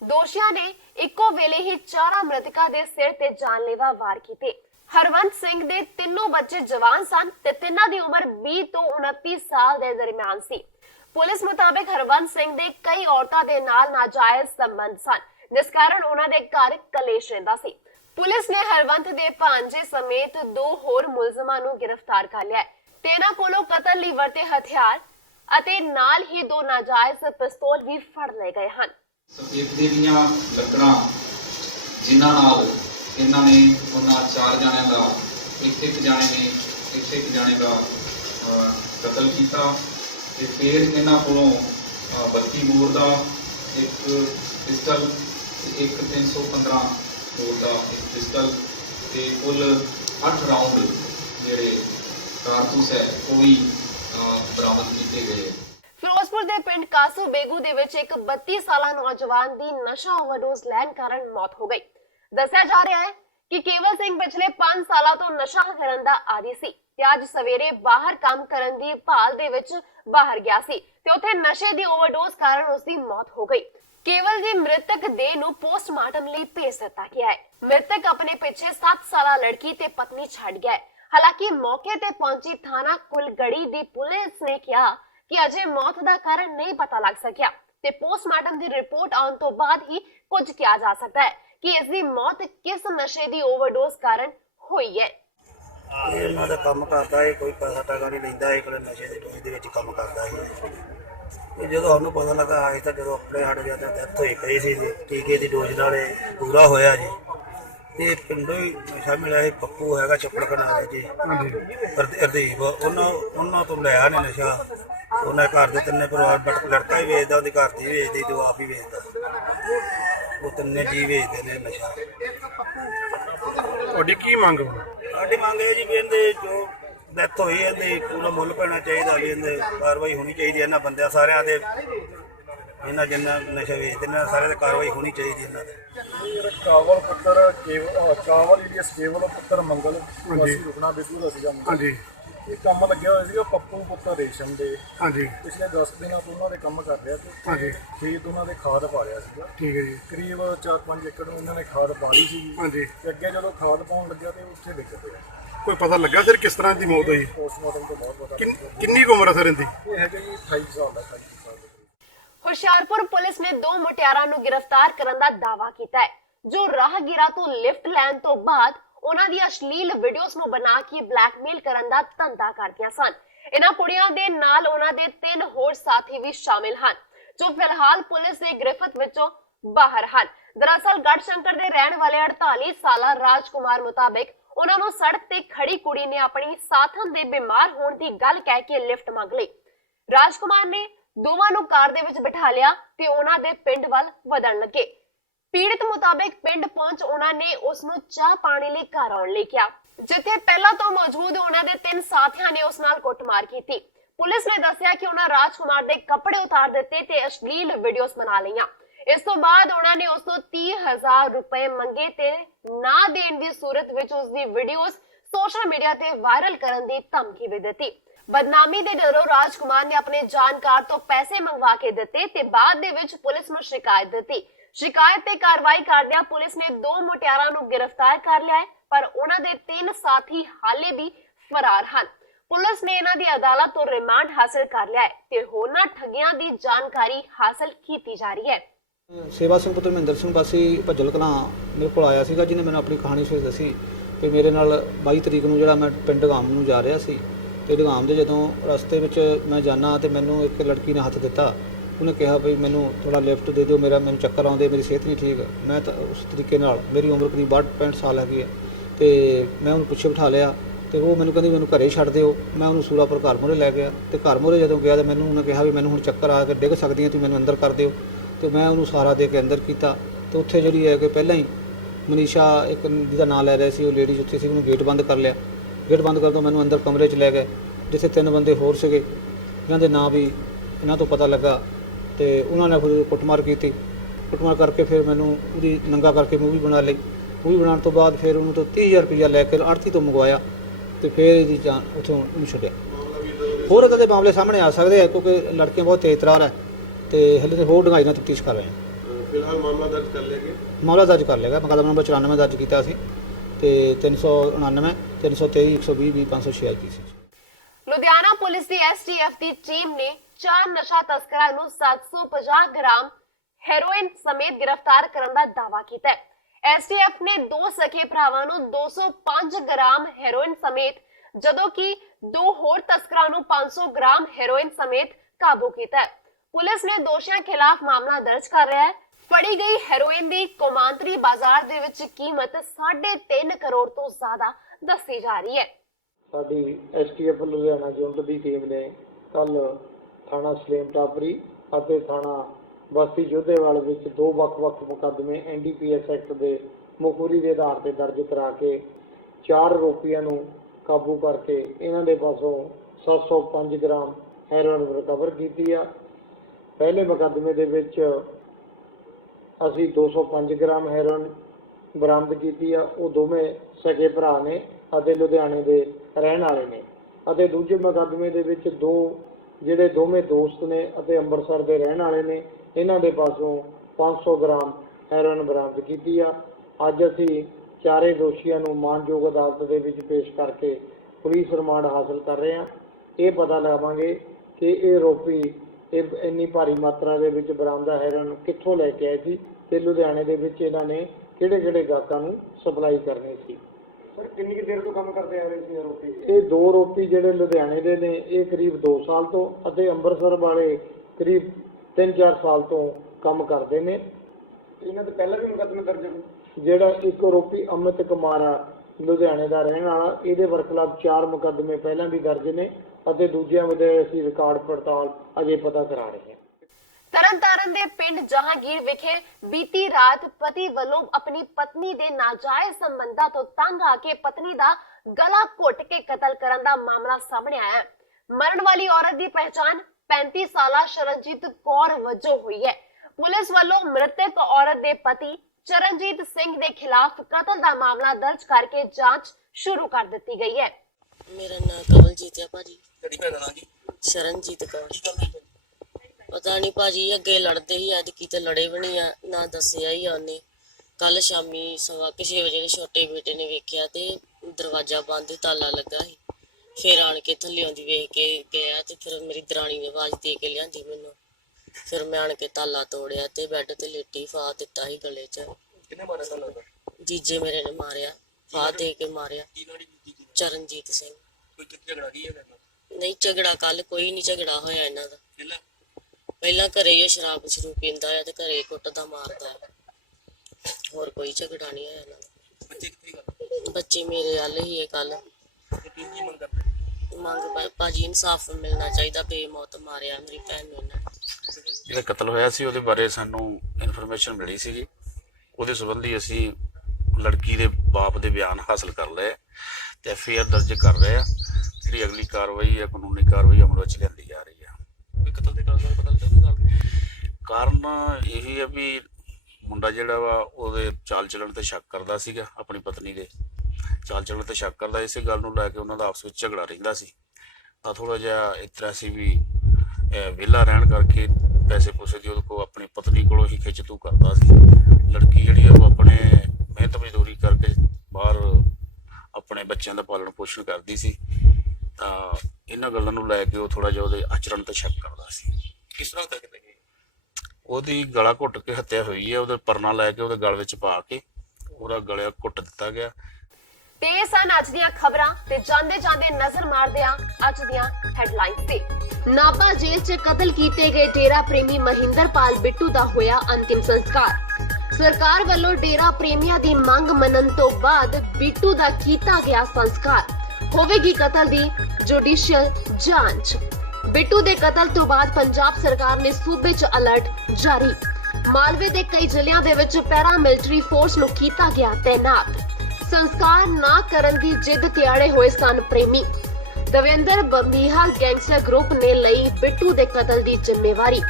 ਦੋਸ਼ੀਆਂ ਨੇ ਇੱਕੋ ਵੇਲੇ ਹੀ 4 ਮ੍ਰਿਤਕਾਂ ਦੇ ਸਿਰ ਤੇ ਜਾਨਲੇਵਾ ਵਾਰ ਕੀਤੇ। ਹਰਵੰਤ ਸਿੰਘ ਦੇ 3 ਬੱਚੇ ਜਵਾਨ ਸਨ ਤੇ ਤਿੰਨਾਂ ਦੀ ਉਮਰ 20 ਤੋਂ 29 ਸਾਲ ਦੇ ਦਰਮਿਆਨ ਸੀ। ਪੁਲਿਸ ਮੁਤਾਬਿਕ ਹਰਵੰਤ ਸਿੰਘ ਦੇ ਕਈ ਔਰਤਾਂ ਦੇ ਨਾਲ ਨਾਜਾਇਜ਼ ਸੰਬੰਧ ਸਨ, ਜਿਸ ਕਾਰਨ ਉਹਨਾਂ ਦੇ ਘਰ ਕਲੇਸ਼ ਰਹਿੰਦਾ ਸੀ। ਪੁਲਿਸ ਨੇ ਹਰਵੰਤ ਦੇ ਭਾਂਜੇ ਸਮੇਤ 2 ਹੋਰ ਮੁਲਜ਼ਮਾਂ ਨੂੰ ਗ੍ਰਿਫਤਾਰ ਕਰ ਲਿਆ ਤੇ ਇਹਨਾਂ ਕੋਲੋਂ ਕਤਲ ਲਈ ਵਰਤੇ ਹਥਿਆਰ ਅਤੇ ਨਾਲ ਹੀ 2 ਨਾਜਾਇਜ਼ ਪਿਸਤੌਲ ਵੀ ਫੜ ਲਏ ਗਏ ਹਨ। ਸਫੇਦੇ ਦੀਆਂ ਲੱਕੜਾਂ ਜਿਨ੍ਹਾਂ ਨਾਲ ਇਹਨਾਂ ਨੇ ਉਹਨਾਂ 4 ਜਣਿਆਂ ਦਾ ਇੱਕ ਜਾਣੇ ਦਾ ਕਤਲ ਕੀਤਾ ਤੇ ਫਿਰ ਇਹਨਾਂ ਕੋਲੋਂ 32 ਬੋਰ ਦਾ ਇੱਕ ਪਿਸਟਲ ਤੇ ਇੱਕ 315 ਬੋਰ ਦਾ ਇੱਕ ਪਿਸਟਲ ਤੇ ਕੁੱਲ 8 ਰਾਉਂਡ ਜਿਹੜੇ ਕਾਰਤੂਸ ਹੈ ਉਹ ਵੀ ਬਰਾਮਦ ਕੀਤੇ ਗਏ। ਫਿਰੋਜ਼ਪੁਰ ਦੇ ਪਿੰਡ ਕਾਸੂ ਬੇਗੂ ਦੇ ਵਿੱਚ ਇੱਕ 32 ਸਾਲਾ ਨੌਜਵਾਨ ਦੀ ਨਸ਼ਾ ਓਵਰਡੋਜ਼ ਲੈਣ ਕਾਰਨ ਮੌਤ ਹੋ ਗਈ। ਦੱਸਿਆ ਜਾ ਰਿਹਾ ਹੈ ਕਿ ਕੇਵਲ ਸਿੰਘ ਪਿਛਲੇ 5 ਸਾਲਾਂ ਤੋਂ ਨਸ਼ਾ ਕਰਨ ਦਾ ਆਦੀ ਸੀ ਤੇ ਅੱਜ ਸਵੇਰੇ ਬਾਹਰ ਕੰਮ ਕਰਨ ਦੀ ਭਾਲ ਦੇ ਵਿੱਚ ਬਾਹਰ ਗਿਆ ਸੀ ਤੇ ਉੱਥੇ ਨਸ਼ੇ ਦੀ ਓਵਰਡੋਜ਼ ਕਾਰਨ ਉਸ ਦੀ ਮੌਤ ਹੋ ਗਈ। ਕੇਵਲ ਦੀ ਮ੍ਰਿਤਕ ਦੇਹ ਨੂੰ ਪੋਸਟਮਾਰਟਮ ਲਈ ਭੇਜ ਦਿੱਤਾ ਗਿਆ ਹੈ। ਮ੍ਰਿਤਕ ਆਪਣੇ ਪਿੱਛੇ 7 ਸਾਲਾ ਲੜਕੀ ਤੇ ਪਤਨੀ ਛੱਡ ਗਿਆ ਹੈ। ਹਾਲਾਂਕਿ ਮੌਕੇ ਤੇ ਪਹੁੰਚੀ ਥਾਣਾ ਕੁਲਗੜੀ ਦੀ ਪੁਲਿਸ ਨੇ ਕਿਹਾ ਕਿ ਅਜੇ ਮੌਤ ਦਾ ਕਾਰਨ ਨਹੀਂ ਪਤਾ ਲੱਗ ਸਕਿਆ ਤੇ ਪੋਸਟਮਾਰਟਮ ਦੀ ਰਿਪੋਰਟ ਆਉਣ ਤੋਂ ਬਾਅਦ ਹੀ ਕੁਝ ਕਿਹਾ ਜਾ ਸਕਦਾ ਹੈ ਕਿ ਇਸ ਦੀ ਮੌਤ ਕਿਸ ਨਸ਼ੇ ਦੀ ਓਵਰਡੋਜ਼ ਕਾਰਨ ਹੋਈ ਹੈ। ਇਹ ਇਹਨਾਂ ਦਾ ਕੰਮ ਕਰਦਾ ਹੈ, ਕੋਈ ਪੈਸਾ ਟਾਕਾ ਨਹੀਂ ਲੈਂਦਾ ਹੈ, ਕੋਈ ਨਸ਼ੇ ਦੀ ਡੋਜ਼ ਦੇ ਵਿੱਚ ਕੰਮ ਕਰਦਾ ਹੈ। ਇਹ ਜਦੋਂ ਸਾਨੂੰ ਪਤਾ ਲੱਗਾ ਆਏ ਤਾਂ ਜਦੋਂ ਆਪਣੇ ਸਾਡੇ ਜਿਆਦਾ ਡੈਥ ਹੋਈ ਪਈ ਸੀ ਟੀਕੇ ਦੀ ਡੋਜ਼ ਨਾਲ ਪੂਰਾ ਹੋਇਆ ਜੀ। ਤੇ ਪਿੰਡੋਂ ਹੀ ਨਸ਼ਾ ਮਿਲਿਆ ਸੀ, ਪੱਪੂ ਹੈਗਾ ਚੱਪੜ ਕਨਾਰੇ ਜੀ ਹਰਦੀਪ, ਉਹਨਾਂ ਤੋਂ ਲਿਆ ਨੇ ਨਸ਼ਾ। ਉਹਨਾਂ ਘਰ ਦੇ 3 ਪਰਿਵਾਰ ਬਟ ਲੜਕਾ ਹੀ ਵੇਚਦਾ, ਉਹਦੀ ਘਰ ਦੀ ਵੇਚਦੀ ਤੇ ਆਪ ਹੀ ਵੇਚਦਾ, ਉਹ 3 ਜੀ ਵੇਚਦੇ ਨੇ ਨਸ਼ਾ। ਤੁਹਾਡੀ ਕੀ ਮੰਗ ਹੋਣੀ? ਸਾਡੀ ਮੰਗ ਹੈ ਜੀ ਵੀ ਇਹਦੇ ਜੋ ਡੈਥ ਹੋਈ ਇਹਦੇ ਪੂਰਾ ਮੁੱਲ ਪੈਣਾ ਚਾਹੀਦਾ, ਵੀ ਇਹਦੇ ਕਾਰਵਾਈ ਹੋਣੀ ਚਾਹੀਦੀ ਇਹਨਾਂ ਬੰਦਿਆਂ ਸਾਰਿਆਂ ਦੇ ਇਹਨਾਂ ਜਿੰਨਾ ਨਸ਼ਾ ਵੇਚਦੇ ਨੇ ਸਾਰੇ ਤੇ ਕਾਰਵਾਈ ਹੋਣੀ ਚਾਹੀਦੀ ਇਹਨਾਂ ਤੇ। ਕਾਵਲ ਪੁੱਤਰ ਕਾਵਲ ਏਰੀਅਸ ਕੇਵਲ ਪੁੱਤਰ ਮੰਗਲ ਵਾਸੀ ਰੁਕਣਾ ਬਿੱਦੂ ਦਾ ਸੀਗਾ ਮੁੰਡਾ। ਹਾਂਜੀ ਇਹ ਕੰਮ ਲੱਗਿਆ ਹੋਇਆ ਸੀਗਾ ਪੱਪੂ ਪੁੱਤਰ ਰੇਸ਼ਮ ਦੇ। ਹਾਂਜੀ ਪਿਛਲੇ 10 ਦਿਨਾਂ ਤੋਂ ਉਹਨਾਂ ਦੇ ਕੰਮ ਕਰ ਰਿਹਾ ਸੀ। ਹਾਂਜੀ ਖੇਤ ਉਹਨਾਂ ਦੇ ਖਾਦ ਪਾ ਰਿਹਾ ਸੀਗਾ। ਠੀਕ ਹੈ ਜੀ। ਕਰੀਬ 4-5 ਏਕੜ ਨੂੰ ਇਹਨਾਂ ਨੇ ਖਾਦ ਪਾ ਲਈ ਸੀ। ਹਾਂਜੀ ਤੇ ਅੱਗੇ ਜਦੋਂ ਖਾਦ ਪਾਉਣ ਲੱਗਿਆ ਤੇ ਉੱਥੇ ਡਿੱਗ ਪਿਆ। ਕੋਈ ਪਤਾ ਲੱਗਾ ਸਰ ਕਿਸ ਤਰ੍ਹਾਂ ਦੀ ਮੌਤ ਹੋਈ? ਪੋਸਟਮਾਰਟਮ ਤੋਂ ਬਹੁਤ ਪਤਾ ਕਿੰਨੀ ਕੁ ਉਮਰ ਹੈ ਸਰ ਇਹਦੀ? ਇਹ ਹੈਗਾ ਜੀ 28 ਸਾਲ ਦਾ 28 ਸਾਲ ਦਾ। ਹੁਸ਼ਿਆਰਪੁਰ ਪੁਲਿਸ ਨੇ 2 ਮੁਟਿਆਰਾਂ ਨੂੰ ਗ੍ਰਿਫਤਾਰ ਕਰਨ ਦਾ ਦਾਅਵਾ ਕੀਤਾ ਹੈ ਜੋ ਰਾਹਗੀਰਾਂ ਤੋਂ ਲਿਫਟ ਲੈਣ ਤੋਂ ਬਾਅਦ ਉਹਨਾਂ ਦੀ ਅਸ਼ਲੀਲ ਵੀਡੀਓਜ਼ ਨੂੰ ਬਣਾ ਕੇ ਬਲੈਕਮੇਲ ਕਰਨ ਦਾ ਧੰਦਾ ਕਰਦੀਆਂ ਸਨ। ਇਹਨਾਂ ਕੁੜੀਆਂ ਦੇ ਨਾਲ ਉਹਨਾਂ ਦੇ 3 ਹੋਰ ਸਾਥੀ ਵੀ ਸ਼ਾਮਿਲ ਹਨ ਜੋ ਫਿਲਹਾਲ ਪੁਲਿਸ ਦੇ ਗ੍ਰਿਫਤ ਵਿੱਚੋਂ ਬਾਹਰ ਹਨ। ਦਰਅਸਲ ਗੜਸ਼ੰਕਰ ਦੇ ਰਹਿਣ ਵਾਲੇ 48 ਸਾਲਾ ਰਾਜਕੁਮਾਰ ਮੁਤਾਬਿਕ ਉਹਨਾਂ ਨੂੰ ਸੜਕ ਤੇ ਖੜੀ ਕੁੜੀ ਨੇ ਆਪਣੀ ਸਾਥਣ ਦੇ ਬਿਮਾਰ ਹੋਣ ਦੀ ਗੱਲ ਕਹਿ ਕੇ ਲਿਫਟ ਮੰਗ ਲਈ। ਰਾਜਕੁਮਾਰ ਨੇ ਦੋਵਾਂ ਨੂੰ ਕਾਰ ਦੇ ਵਿੱਚ ਬਿਠਾ ਲਿਆ ਤੇ ਉਹਨਾਂ ਦੇ ਪਿੰਡ ਵੱਲ ਵਧਣ ਲੱਗੇ। ਪੀੜਤ ਮੁਤਾਬਿਕ ਪਿੰਡ ਪਹੁੰਚ ਉਹਨਾਂ ਨੇ ਉਸ ਨੂੰ ਚਾਹ ਪਾਣੀ ਲਈ ਘਰ ਆਉਣ ਲਈ ਕਿਹਾ, ਜਿੱਥੇ ਪਹਿਲਾਂ ਤੋਂ ਮੌਜੂਦ ਉਹਨਾਂ ਦੇ 3 ਸਾਥੀਆਂ ਨੇ ਉਸ ਨਾਲ ਕੁੱਟਮਾਰ ਕੀਤੀ। ਪੁਲਿਸ ਨੇ ਦੱਸਿਆ ਕਿ ਉਹਨਾਂ ਰਾਜਕੁਮਾਰ ਦੇ ਕੱਪੜੇ ਉਤਾਰ ਦਿੱਤੇ ਤੇ ਅਸ਼ਲੀਲ ਵੀਡੀਓਜ਼ ਬਣਾ ਲਈਆਂ। ਇਸ ਤੋਂ ਬਾਅਦ ਉਹਨਾਂ ਨੇ ਉਸ ਤੋਂ 30,000 ਰੁਪਏ ਮੰਗੇ ਤੇ ਨਾ ਦੇਣ ਦੀ ਸੂਰਤ ਵਿੱਚ ਉਸ ਦੀ ਵੀਡੀਓਜ਼ ਸੋਸ਼ਲ ਮੀਡੀਆ ਤੇ ਵਾਇਰਲ ਕਰਨ ਦੀ ਧਮਕੀ ਵੀ ਦਿੱਤੀ। ਬਦਨਾਮੀ ਦੇ ਡਰੋਂ ਰਾਜਕੁਮਾਰ ਨੇ ਆਪਣੇ ਜਾਣਕਾਰ ਤੋਂ ਪੈਸੇ ਮੰਗਵਾ ਕੇ ਦਿੱਤੇ ਤੇ ਬਾਅਦ ਦੇ ਵਿੱਚ ਪੁਲਿਸ ਨੂੰ ਸ਼ਿਕਾਇਤ ਦਿੱਤੀ। ਸ਼ਿਕਾਇਤ ਤੇ ਕਾਰਵਾਈ ਕਰਦਿਆਂ ਪੁਲਿਸ ਨੇ 2 ਮੁਟਿਆਰਾਂ ਨੂੰ ਗ੍ਰਿਫਤਾਰ ਕਰ ਲਿਆ ਹੈ, ਪਰ ਉਹਨਾਂ ਦੇ 3 ਸਾਥੀ ਹਾਲੇ ਵੀ ਫਰਾਰ ਹਨ। ਪੁਲਿਸ ਨੇ ਇਹਨਾਂ ਦੀ ਅਦਾਲਤ ਤੋਂ ਰਿਮਾਂਡ ਹਾਸਲ ਕਰ ਲਿਆ ਹੈ ਤੇ ਹੋਰਨਾਂ ਠੱਗੀਆਂ ਦੀ ਜਾਣਕਾਰੀ ਹਾਸਲ ਕੀਤੀ ਜਾ ਰਹੀ ਹੈ। ਸੇਵਾ ਸਿੰਘ ਪੁੱਤਰ ਮਹਿੰਦਰ ਸਿੰਘ ਵਾਸੀ ਭੱਜਲ ਕਲਾਂ ਮੇਰੇ ਕੋਲ ਆਇਆ ਸੀਗਾ, ਜਿਹਨੇ ਮੈਨੂੰ ਆਪਣੀ ਕਹਾਣੀ ਸੋਚ ਦੱਸੀ ਕਿ ਮੇਰੇ ਨਾਲ 22 ਤਰੀਕ ਨੂੰ ਜਿਹੜਾ ਮੈਂ ਪਿੰਡ ਗਾਮ ਨੂੰ ਜਾ ਰਿਹਾ ਸੀ ਤੇ ਡਗਾਮ ਦੇ ਜਦੋਂ ਰਸਤੇ ਵਿੱਚ ਮੈਂ ਜਾਣਾ ਤੇ ਮੈਨੂੰ ਇੱਕ ਲੜਕੀ ਨੇ ਹੱਥ ਦਿੱਤਾ। ਉਹਨੇ ਕਿਹਾ ਵੀ ਮੈਨੂੰ ਥੋੜਾ ਲਿਫਟ ਦੇ ਦਿਓ, ਮੈਨੂੰ ਚੱਕਰ ਆਉਂਦੇ, ਮੇਰੀ ਸਿਹਤ ਨਹੀਂ ਠੀਕ। ਮੈਂ ਤਾਂ ਉਸ ਤਰੀਕੇ ਨਾਲ, ਮੇਰੀ ਉਮਰ ਕਰੀਬ 62-65 ਸਾਲ ਹੈਗੀ ਹੈ ਤੇ ਮੈਂ ਉਹਨੂੰ ਪਿੱਛੇ ਬਿਠਾ ਲਿਆ ਤੇ ਉਹ ਮੈਨੂੰ ਕਹਿੰਦੀ ਮੈਨੂੰ ਘਰੇ ਛੱਡ ਦਿਓ। ਮੈਂ ਉਹਨੂੰ ਸੂਰਾਪੁਰ ਘਰ ਮੂਹਰੇ ਲੈ ਗਿਆ ਤੇ ਘਰ ਮੂਹਰੇ ਜਦੋਂ ਗਿਆ ਤਾਂ ਮੈਨੂੰ ਉਹਨੇ ਕਿਹਾ ਵੀ ਮੈਨੂੰ ਹੁਣ ਚੱਕਰ ਆ ਕੇ ਡਿੱਗ ਸਕਦੀ ਹੈ, ਤੁਸੀਂ ਮੈਨੂੰ ਅੰਦਰ ਕਰ ਦਿਓ। ਤੇ ਮੈਂ ਉਹਨੂੰ ਸਹਾਰਾ ਦੇ ਕੇ ਅੰਦਰ ਕੀਤਾ ਤੇ ਉੱਥੇ ਜਿਹੜੀ ਹੈ ਕਿ ਪਹਿਲਾਂ ਹੀ ਮਨੀਸ਼ਾ ਇੱਕ ਜਿਹਦਾ ਨਾਂ ਲੈ ਰਿਹਾ ਸੀ, ਉਹ ਲੇਡੀਜ਼ ਉੱਥੇ ਸੀ, ਉਹਨੂੰ ਗੇਟ ਬੰਦ ਕਰ ਲਿਆ। ਗੇਟ ਬੰਦ ਕਰ ਤੋਂ ਮੈਨੂੰ ਅੰਦਰ ਕਮਰੇ 'ਚ ਲੈ ਗਏ ਜਿੱਥੇ 3 ਬੰਦੇ ਹੋਰ ਸੀਗੇ, ਇਹਨਾਂ ਦੇ ਨਾਂ ਵੀ ਇਹਨਾਂ ਤੋਂ ਪਤਾ ਲੱਗਾ ਤੇ ਉਹਨਾਂ ਨੇ ਫਿਰ ਕੁੱਟਮਾਰ ਕੀਤੀ। ਕੁੱਟਮਾਰ ਕਰਕੇ ਫਿਰ ਮੈਨੂੰ ਉਹਦੀ ਨੰਗਾ ਕਰਕੇ ਮੂਵੀ ਬਣਾ ਲਈ। ਮੂਵੀ ਬਣਾਉਣ ਤੋਂ ਬਾਅਦ ਫਿਰ ਉਹਨੂੰ ਤੋਂ 30,000 ਰੁਪਈਆ ਲੈ ਕੇ ਆੜਤੀ ਤੋਂ ਮੰਗਵਾਇਆ ਤੇ ਫਿਰ ਇਹਦੀ ਜਾਨ ਉੱਥੋਂ ਉਹਨੂੰ ਛੱਡਿਆ। ਹੋਰ ਇੱਦਾਂ ਦੇ ਮਾਮਲੇ ਸਾਹਮਣੇ ਆ ਸਕਦੇ ਆ ਕਿਉਂਕਿ ਲੜਕੀਆਂ ਬਹੁਤ ਤੇਜ਼ ਤਰਾਰ ਹੈ ਤੇ ਹਲੇ ਤੇ ਹੋਰ ਡੂੰਘਾਈ ਨਾਲ ਤਫਤੀਸ਼ ਕਰ ਰਹੇ ਹਾਂ। ਫਿਲਹਾਲ ਮਾਮਲਾ ਦਰਜ ਕਰ ਲਿਆ ਗਿਆ। ਮਾਮਲਾ ਦਰਜ ਕਰ ਲਿਆ ਗਿਆ। ਮੁਕੱਦਮਾ ਨੰਬਰ 94 ਦਰਜ ਕੀਤਾ ਸੀ ਤੇ 399 323 120 20 506 IPC। ਲੁਧਿਆਣਾ ਪੁਲਿਸ ਦੀ STF ਦੀ ਟੀਮ ਨੇ 4 ਨਸ਼ਾ ਤਸਕਰਾਂ ਨੂੰ 750 ਗ੍ਰਾਮ ਹੈਰੋਇਨ ਸਮੇਤ ਗ੍ਰਿਫਤਾਰ ਕਰਨ ਦਾ ਦਾਅਵਾ ਕੀਤਾ ਹੈ। STF ਨੇ 2 ਸਕੇ ਭਰਾਵਾਂ ਨੂੰ 205 ਗ੍ਰਾਮ ਹੈਰੋਇਨ ਸਮੇਤ ਜਦੋਂ ਕਿ 2 ਹੋਰ ਤਸਕਰਾਂ ਨੂੰ 500 ਗ੍ਰਾਮ ਹੈਰੋਇਨ ਸਮੇਤ ਕਾਬੂ ਕੀਤਾ ਹੈ। ਪੁਲਿਸ ਨੇ ਦੋਸ਼ੀਆਂ ਖਿਲਾਫ ਮਾਮਲਾ ਦਰਜ ਕਰ ਲਿਆ ਹੈ। ਫੜੀ ਗਈ ਹੈਰੋਇਨ ਦੀ ਕੌਮਾਂਤਰੀ ਬਾਜ਼ਾਰ ਦੇ ਵਿੱਚ ਕੀਮਤ 3.5 ਕਰੋੜ ਤੋਂ ਜ਼ਿਆਦਾ ਦੱਸੀ ਜਾ ਰਹੀ ਹੈ। ਸਾਡੀ STF ਲੁਧਿਆਣਾ ਯੂਨਿਟ ਦੀ ਟੀਮ ਨੇ ਕੱਲ ਥਾਣਾ ਸਲੇਮ ਟਾਪਰੀ ਅਤੇ ਥਾਣਾ ਬਸਤੀ ਜੋਧੇਵਾਲ ਵਿੱਚ 2 ਵੱਖ-ਵੱਖ ਮੁਕੱਦਮੇ NDPS ਐਕਟ ਦੇ ਮੁਖਬਰੀ ਦੇ ਆਧਾਰ ਤੇ ਦਰਜ ਕਰਾ ਕੇ 4 ਆਰੋਪੀਆਂ ਨੂੰ ਕਾਬੂ ਕਰਕੇ ਇਹਨਾਂ ਦੇ ਪਾਸੋਂ 705 ਗ੍ਰਾਮ ਹੈਰੋਇਨ ਰਿਕਵਰ ਕੀਤੀ ਆ। ਪਹਿਲੇ ਮੁਕੱਦਮੇ ਦੇ ਵਿੱਚ ਅਸੀਂ 205 ਗ੍ਰਾਮ ਹੈਰੋਇਨ ਬਰਾਮਦ ਕੀਤੀ ਆ। ਉਹ ਦੋਵੇਂ ਸਕੇ ਭਰਾ ਨੇ ਅਤੇ ਲੁਧਿਆਣੇ ਦੇ ਰਹਿਣ ਵਾਲੇ ਨੇ ਅਤੇ ਦੂਜੇ ਮੁਕੱਦਮੇ ਦੇ ਵਿੱਚ 2 ਜਿਹੜੇ ਦੋਵੇਂ ਦੋਸਤ ਨੇ ਅਤੇ ਅੰਮ੍ਰਿਤਸਰ ਦੇ ਰਹਿਣ ਵਾਲੇ ਨੇ, ਇਹਨਾਂ ਦੇ ਪਾਸੋਂ 500 ਗ੍ਰਾਮ ਹੈਰੋਇਨ ਬਰਾਮਦ ਕੀਤੀ ਆ। ਅੱਜ ਅਸੀਂ ਚਾਰੇ ਦੋਸ਼ੀਆਂ ਨੂੰ ਮਾਨਯੋਗ ਅਦਾਲਤ ਦੇ ਵਿੱਚ ਪੇਸ਼ ਕਰਕੇ ਪੁਲਿਸ ਰਿਮਾਂਡ ਹਾਸਲ ਕਰ ਰਹੇ ਹਾਂ। ਇਹ ਪਤਾ ਲਗਾਵਾਂਗੇ ਕਿ ਇਹ ਆਰੋਪੀ ਇੰਨੀ ਭਾਰੀ ਮਾਤਰਾ ਦੇ ਵਿੱਚ ਬਰਾਮਦ ਹੈਰੋਇਨ ਕਿੱਥੋਂ ਲੈ ਕੇ ਆਏ ਸੀ ਤੇ ਲੁਧਿਆਣੇ ਦੇ ਵਿੱਚ ਇਹਨਾਂ ਨੇ ਕਿਹੜੇ ਗਾਹਕਾਂ ਨੂੰ ਸਪਲਾਈ ਕਰਨੀ ਸੀ। ਸਰ ਕਿੰਨੀ ਦੇਰ ਤੋਂ ਕੰਮ ਕਰਦੇ ਆ ਰਹੇ ਸੀ ਆਰੋਪੀ? ਇਹ 2 ਆਰੋਪੀ ਜਿਹੜੇ ਲੁਧਿਆਣੇ ਦੇ ਨੇ ਇਹ ਕਰੀਬ 2 ਸਾਲ ਤੋਂ ਅਤੇ ਅੰਮ੍ਰਿਤਸਰ ਵਾਲੇ ਕਰੀਬ 3-4 ਸਾਲ ਤੋਂ ਕੰਮ ਕਰਦੇ ਨੇ। ਇਹਨਾਂ ਦੇ ਪਹਿਲਾਂ ਵੀ ਮੁਕੱਦਮੇ ਦਰਜ ਹੋਏ। ਜਿਹੜਾ ਇੱਕ ਆਰੋਪੀ ਅਮਿਤ ਕੁਮਾਰ ਆ ਲੁਧਿਆਣੇ ਦਾ ਰਹਿਣ ਵਾਲਾ, ਇਹਦੇ ਵਰਖਲਾਫ 4 ਮੁਕੱਦਮੇ ਪਹਿਲਾਂ ਵੀ ਦਰਜ ਨੇ ਅਤੇ ਦੂਜਿਆਂ ਦੇ ਅਸੀਂ ਰਿਕਾਰਡ ਪੜਤਾਲ ਅਜੇ ਪਤਾ ਕਰਾ ਰਹੇ ਹਾਂ। ਤਰਨਤਾਰਨ ਦੇ ਪਿੰਡ ਜਹਾਂਗੀਰ ਵਿਖੇ ਬੀਤੀ ਰਾਤ ਪਤੀ ਵੱਲੋਂ ਆਪਣੀ ਪਤਨੀ ਦੇ ਨਾਜਾਇਜ਼ ਸੰਬੰਧਾਂ ਤੋਂ ਤੰਗ ਆ ਕੇ ਪਤਨੀ ਦਾ ਗਲਾ ਘੁੱਟ ਕੇ ਕਤਲ ਕਰਨ ਦਾ ਮਾਮਲਾ ਸਾਹਮਣੇ ਆਇਆ ਹੈ। ਮਰਨ ਵਾਲੀ ਔਰਤ ਦੀ ਪਹਿਚਾਣ 35 ਸਾਲਾ ਸ਼ਰਨਜੀਤ ਕੌਰ ਵਜੋਂ ਹੋਈ ਹੈ। ਪੁਲਿਸ ਵੱਲੋਂ ਮ੍ਰਿਤਕ ਔਰਤ ਦੇ ਪਤੀ ਚਰਨਜੀਤ ਸਿੰਘ ਦੇ ਖਿਲਾਫ ਕਤਲ ਦਾ ਮਾਮਲਾ ਦਰਜ ਕਰਕੇ ਜਾਂਚ ਸ਼ੁਰੂ ਕਰ ਦਿੱਤੀ ਗਈ ਹੈ। ਮੇਰਾ ਨਾਮ ਕਮਲਜੀਤ ਹੈ ਭਾਜੀ। ਕਿਹੜੀ ਭੈਣ ਦਾ ਜੀ? ਸ਼ਰਨਜੀਤ ਕੌਰ। ਕੀ ਗੱਲ ਹੋਈ? ਪਤਾ ਨਹੀਂ ਭਾਜੀ, ਅੱਗੇ ਲੜਦੇ ਹੀ ਅੱਜ ਕਿਤੇ ਲੜੇ ਵੀ ਨਹੀਂ ਆ, ਨਾ ਦੱਸਿਆ ਹੀ ਉਹਨੇ। ਕੱਲ ਸ਼ਾਮੀ 6:15 ਵਜੇ ਛੋਟੇ ਬੇਟੇ ਨੇ ਵੇਖਿਆ ਤੇ ਦਰਵਾਜ਼ਾ ਬੰਦ, ਤਾਲਾ ਲੱਗਾ ਸੀ। ਫਿਰ ਆਣ ਕੇ ਥੱਲਿਓਂ ਦੀ ਵੇਖ ਕੇ ਗਿਆ ਤੇ ਫਿਰ ਮੇਰੀ ਦਰਾਣੀ ਨੇ ਆਵਾਜ਼ ਦੇ ਕੇ ਲਿਆਂਦੀ ਮੈਨੂੰ। ਫਿਰ ਮੈਂ ਆਣ ਕੇ ਤਾਲਾ ਤੋੜਿਆ ਤੇ ਬੈੱਡ ਤੇ ਲੇਟੀ ਫਾਹ ਦਿੱਤਾ ਸੀ ਗਲੇ 'ਚ। ਕਿੰਨੇ ਮਾਰਿਆ ਤੁਹਾਨੂੰ ਲੱਗਦਾ? ਜੀਜੇ ਮੇਰੇ ਨੇ ਮਾਰਿਆ, ਫਾਹ ਦੇ ਕੇ ਮਾਰਿਆ। ਕੀ ਨਾੜੀ ਬੀਜੀ ਜੀ? ਚਰਨਜੀਤ ਸਿੰਘ। ਕੋਈ ਝਗੜਾ ਕੀ ਹੈ ਇਹਨਾਂ? ਨਹੀਂ ਝਗੜਾ ਕੱਲ ਕੋਈ ਨਹੀਂ ਝਗੜਾ ਹੋਇਆ ਇਹਨਾਂ ਦਾ। ਪਹਿਲਾਂ ਪਹਿਲਾਂ ਘਰੇ ਹੀ ਸ਼ਰਾਬ ਸ਼ੁਰੂ ਪੀਂਦਾ ਹੈ ਤੇ ਘਰੇ ਕੁੱਟਦਾ ਮਾਰਦਾ ਹੈ, ਹੋਰ ਕੋਈ ਝਗੜਾ ਨਹੀਂ ਹੋਇਆ ਇਹਨਾਂ ਦਾ। ਬੱਚੇ ਕਿੱਥੇ ਗਏ? ਬੱਚੇ ਮੇਰੇ ਵੱਲ ਹੀ ਹੈ। ਕੱਲ ਤੇ ਤੁਸੀਂ ਕੀ ਮੰਗ ਕਰਦੇ? ਮੰਗ ਭਾਜੀ ਇਨਸਾਫ ਮਿਲਣਾ ਚਾਹੀਦਾ। ਬੇਮੌਤ ਮਾਰਿਆ ਮੇਰੀ ਭੈਣ ਨੂੰ ਇਹਨਾਂ ਨੇ। ਜਿਹੜਾ ਕਤਲ ਹੋਇਆ ਸੀ ਉਹਦੇ ਬਾਰੇ ਸਾਨੂੰ ਇਨਫੋਰਮੇਸ਼ਨ ਮਿਲੀ ਸੀਗੀ। ਉਹਦੇ ਸੰਬੰਧੀ ਅਸੀਂ ਲੜਕੀ ਦੇ ਬਾਪ ਦੇ ਬਿਆਨ ਹਾਸਲ ਕਰ ਲਏ ਤੇ ਐਫਆਈਆਰ ਦਰਜ ਕਰ ਰਹੇ ਆ। ਜਿਹੜੀ ਅਗਲੀ ਕਾਰਵਾਈ ਹੈ, ਕਾਨੂੰਨੀ ਕਾਰਵਾਈ ਅਮਲ ਵਿੱਚ ਲਿਆਂਦੀ ਜਾ ਰਹੀ ਆ। ਕਤਲ ਦੇ ਕਾਰਨ ਪਤਾ ਲੱਗਾ? ਕਾਰਨ ਇਹੀ ਹੈ ਵੀ ਮੁੰਡਾ ਜਿਹੜਾ ਵਾ ਉਹਦੇ ਚਾਲ ਚੱਲਣ ਤੇ ਸ਼ੱਕ ਕਰਦਾ ਸੀਗਾ, ਆਪਣੀ ਪਤਨੀ ਦੇ ਚਾਲ ਚੱਲਣ ਤੇ ਸ਼ੱਕ ਕਰਦਾ। ਇਸੇ ਗੱਲ ਨੂੰ ਲੈ ਕੇ ਉਹਨਾਂ ਦਾ ਆਪਸ ਵਿੱਚ ਝਗੜਾ ਰਹਿੰਦਾ ਸੀ। ਤਾਂ ਥੋੜਾ ਜਿਹਾ ਇਸ ਤਰ੍ਹਾਂ ਸੀ ਵੀ ਵਿਹਲਾ ਰਹਿਣ ਕਰਕੇ ਪੈਸੇ ਪੂਸੇ ਦੀ ਉਹਦੇ ਕੋਲ ਆਪਣੀ ਪਤਨੀ ਕੋਲੋਂ ਹੀ ਖਿੱਚ ਤੂ ਕਰਦਾ ਸੀ। ਲੜਕੀ ਜਿਹੜੀ ਉਹ ਆਪਣੇ ਮਿਹਨਤ ਮਜ਼ਦੂਰੀ ਕਰਕੇ ਬਾਹਰ ਆਪਣੇ ਬੱਚਿਆਂ ਦਾ ਪਾਲਣ ਪੋਸ਼ਣ ਕਰਦੀ ਸੀ। ਤਾਂ ਇਹਨਾਂ ਗੱਲਾਂ ਨੂੰ ਲੈ ਕੇ ਉਹ ਥੋੜਾ ਜਿਹਾ ਉਹਦੇ ਆਚਰਣ ਤੇ ਸ਼ੱਕ ਕਰਦਾ ਸੀ। ਕਿਸ ਤਰ੍ਹਾਂ ਤੱਕ ਲੱਗੇ? ਉਹਦੀ ਗਲਾ ਘੁੱਟ ਕੇ ਹੱਤਿਆ ਹੋਈ ਹੈ। ਉਹਦੇ ਪਰਨਾ ਲੈ ਕੇ ਉਹਦੇ ਗਲ ਵਿੱਚ ਪਾ ਕੇ ਉਹਦਾ ਗਲਾ ਘੁੱਟ ਦਿੱਤਾ ਗਿਆ। ਤੇ ਇਹ ਸਨ ਅੱਜ ਦੀਆਂ ਖਬਰਾਂ ਤੇ ਜਾਂਦੇ ਜਾਂਦੇ ਨਜ਼ਰ ਮਾਰਦੇ ਆ ਅੱਜ ਦੀਆਂ ਹੈਡਲਾਈਨਸ ਤੇ। ਨਾਭਾ ਜੇਲ੍ਹ 'ਚ ਕਤਲ ਕੀਤੇ ਗਏ ਡੇਰਾ ਪ੍ਰੇਮੀ ਮਹਿੰਦਰਪਾਲ ਬਿੱਟੂ ਦਾ ਹੋਇਆ ਅੰਤਿਮ ਸੰਸਕਾਰ। ਸਰਕਾਰ ਵੱਲੋਂ ਡੇਰਾ ਪ੍ਰੇਮੀਆਂ ਦੀ ਮੰਗ ਮੰਨਣ ਤੋਂ ਬਾਅਦ ਬਿੱਟੂ ਦਾ ਕੀਤਾ ਗਿਆ ਸੰਸਕਾਰ। ਹੋਵੇਗੀ ਕਤਲ ਦੀ ਜੁਡੀਸ਼ੀਅਲ ਜਾਂਚ। ਬਿੱਟੂ ਦੇ ਕਤਲ ਤੋਂ ਬਾਅਦ ਪੰਜਾਬ ਸਰਕਾਰ ਨੇ ਸੂਬੇ 'ਚ ਅਲਰਟ ਜਾਰੀ। ਮਾਲਵੇ ਦੇ ਕਈ ਜ਼ਿਲ੍ਹਿਆਂ ਦੇ ਵਿੱਚ ਪੈਰਾਮਿਲਟਰੀ ਫੋਰਸ ਨੂੰ ਕੀਤਾ ਗਿਆ ਤੈਨਾਤ। ਸੰਸਕਾਰ ਨਾ ਕਰਨ ਦੀ ਜਿੱਦ ਤੇ ਅੜੇ ਹੋਏ ਸਨ ਪ੍ਰੇਮੀ। ਦਵਿੰਦਰ ਬੰਬੀਹਾ ਗੈਂਗਸਟਰ ਗਰੁੱਪ ਨੇ ਲਈ ਬਿੱਟੂ ਦੇ ਕਤਲ ਦੀ ਜ਼ਿੰਮੇਵਾਰੀ।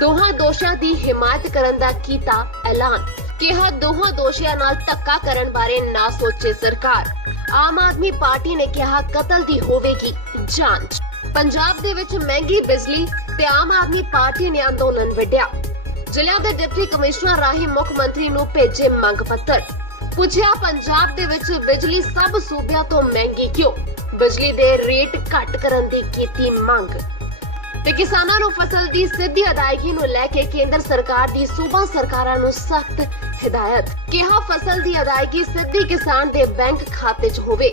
ਦੋਹਾਂ ਦੋਸ਼ੀਆਂ ਦੀ ਹਿਮਾਇਤ ਕਰਨ ਦਾ ਕੀਤਾ ਐਲਾਨ। ਕਿਹਾ ਦੋਹਾਂ ਦੋਸ਼ੀਆਂ ਨਾਲ ਧੱਕਾ ਕਰਨ ਬਾਰੇ ਨਾ ਸੋਚੇ ਸਰਕਾਰ। ਆਮ ਆਦਮੀ ਪਾਰਟੀ ਨੇ ਕਿਹਾ ਕਤਲ ਦੀ ਹੋਵੇਗੀ ਜਾਂਚ। ਪੰਜਾਬ ਦੇ ਵਿੱਚ ਮਹਿੰਗੀ ਬਿਜਲੀ ਤੇ ਆਮ ਆਦਮੀ ਪਾਰਟੀ ਨੇ ਅੰਦੋਲਨ ਵਿੱਢਿਆ। ਜ਼ਿਲ੍ਹਿਆਂ ਦੇ ਡਿਪਟੀ ਕਮਿਸ਼ਨਰ ਰਾਹੀਂ ਮੁੱਖ ਮੰਤਰੀ ਨੂੰ ਭੇਜੇ ਮੰਗ ਪੱਤਰ। ਪੁੱਛਿਆ ਪੰਜਾਬ ਦੇ ਵਿੱਚ ਬਿਜਲੀ ਸਭ ਸੂਬਿਆਂ ਤੋਂ ਮਹਿੰਗੀ ਕਿਉਂ? ਬਿਜਲੀ ਦੇ ਰੇਟ ਘੱਟ ਕਰਨ ਦੀ ਕੀਤੀ ਮੰਗ। ਤੇ ਕਿਸਾਨਾਂ ਨੂੰ ਫਸਲ ਦੀ ਸਿੱਧੀ ਅਦਾਇਗੀ ਨੂੰ ਲੈ ਕੇ ਕੇਂਦਰ ਸਰਕਾਰ ਦੀ ਸੂਬਾ ਸਰਕਾਰਾਂ ਨੂੰ ਸਖਤ ਹਿਦਾਇਤ। ਕਿਹਾ ਫਸਲ ਦੀ ਅਦਾਇਗੀ ਸਿੱਧੀ ਕਿਸਾਨ ਦੇ ਬੈਂਕ ਖਾਤੇ 'ਚ ਹੋਵੇ।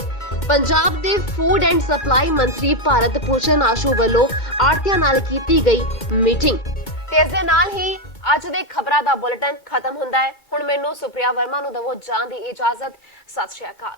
ਪੰਜਾਬ ਦੇ ਫੂਡ ਐਂਡ ਸਪਲਾਈ ਮੰਤਰੀ ਭਾਰਤ ਭੂਸ਼ਣ ਆਸ਼ੂ ਵੱਲੋਂ ਆੜ੍ਹਤੀਆਂ ਨਾਲ ਕੀਤੀ ਗਈ ਮੀਟਿੰਗ। ਤੇ ਇਸ ਦੇ ਨਾਲ ਹੀ ਅੱਜ ਦੇ ਖਬਰਾਂ ਦਾ ਬੁਲੇਟਿਨ ਖਤਮ ਹੁੰਦਾ ਹੈ। ਹੁਣ ਮੈਨੂੰ ਸੁਪ੍ਰਿਆ ਵਰਮਾ ਨੂੰ ਦਵੋ ਜਾਣ ਦੀ ਇਜਾਜ਼ਤ। ਸਤਿ ਸ਼੍ਰੀ ਅਕਾਲ।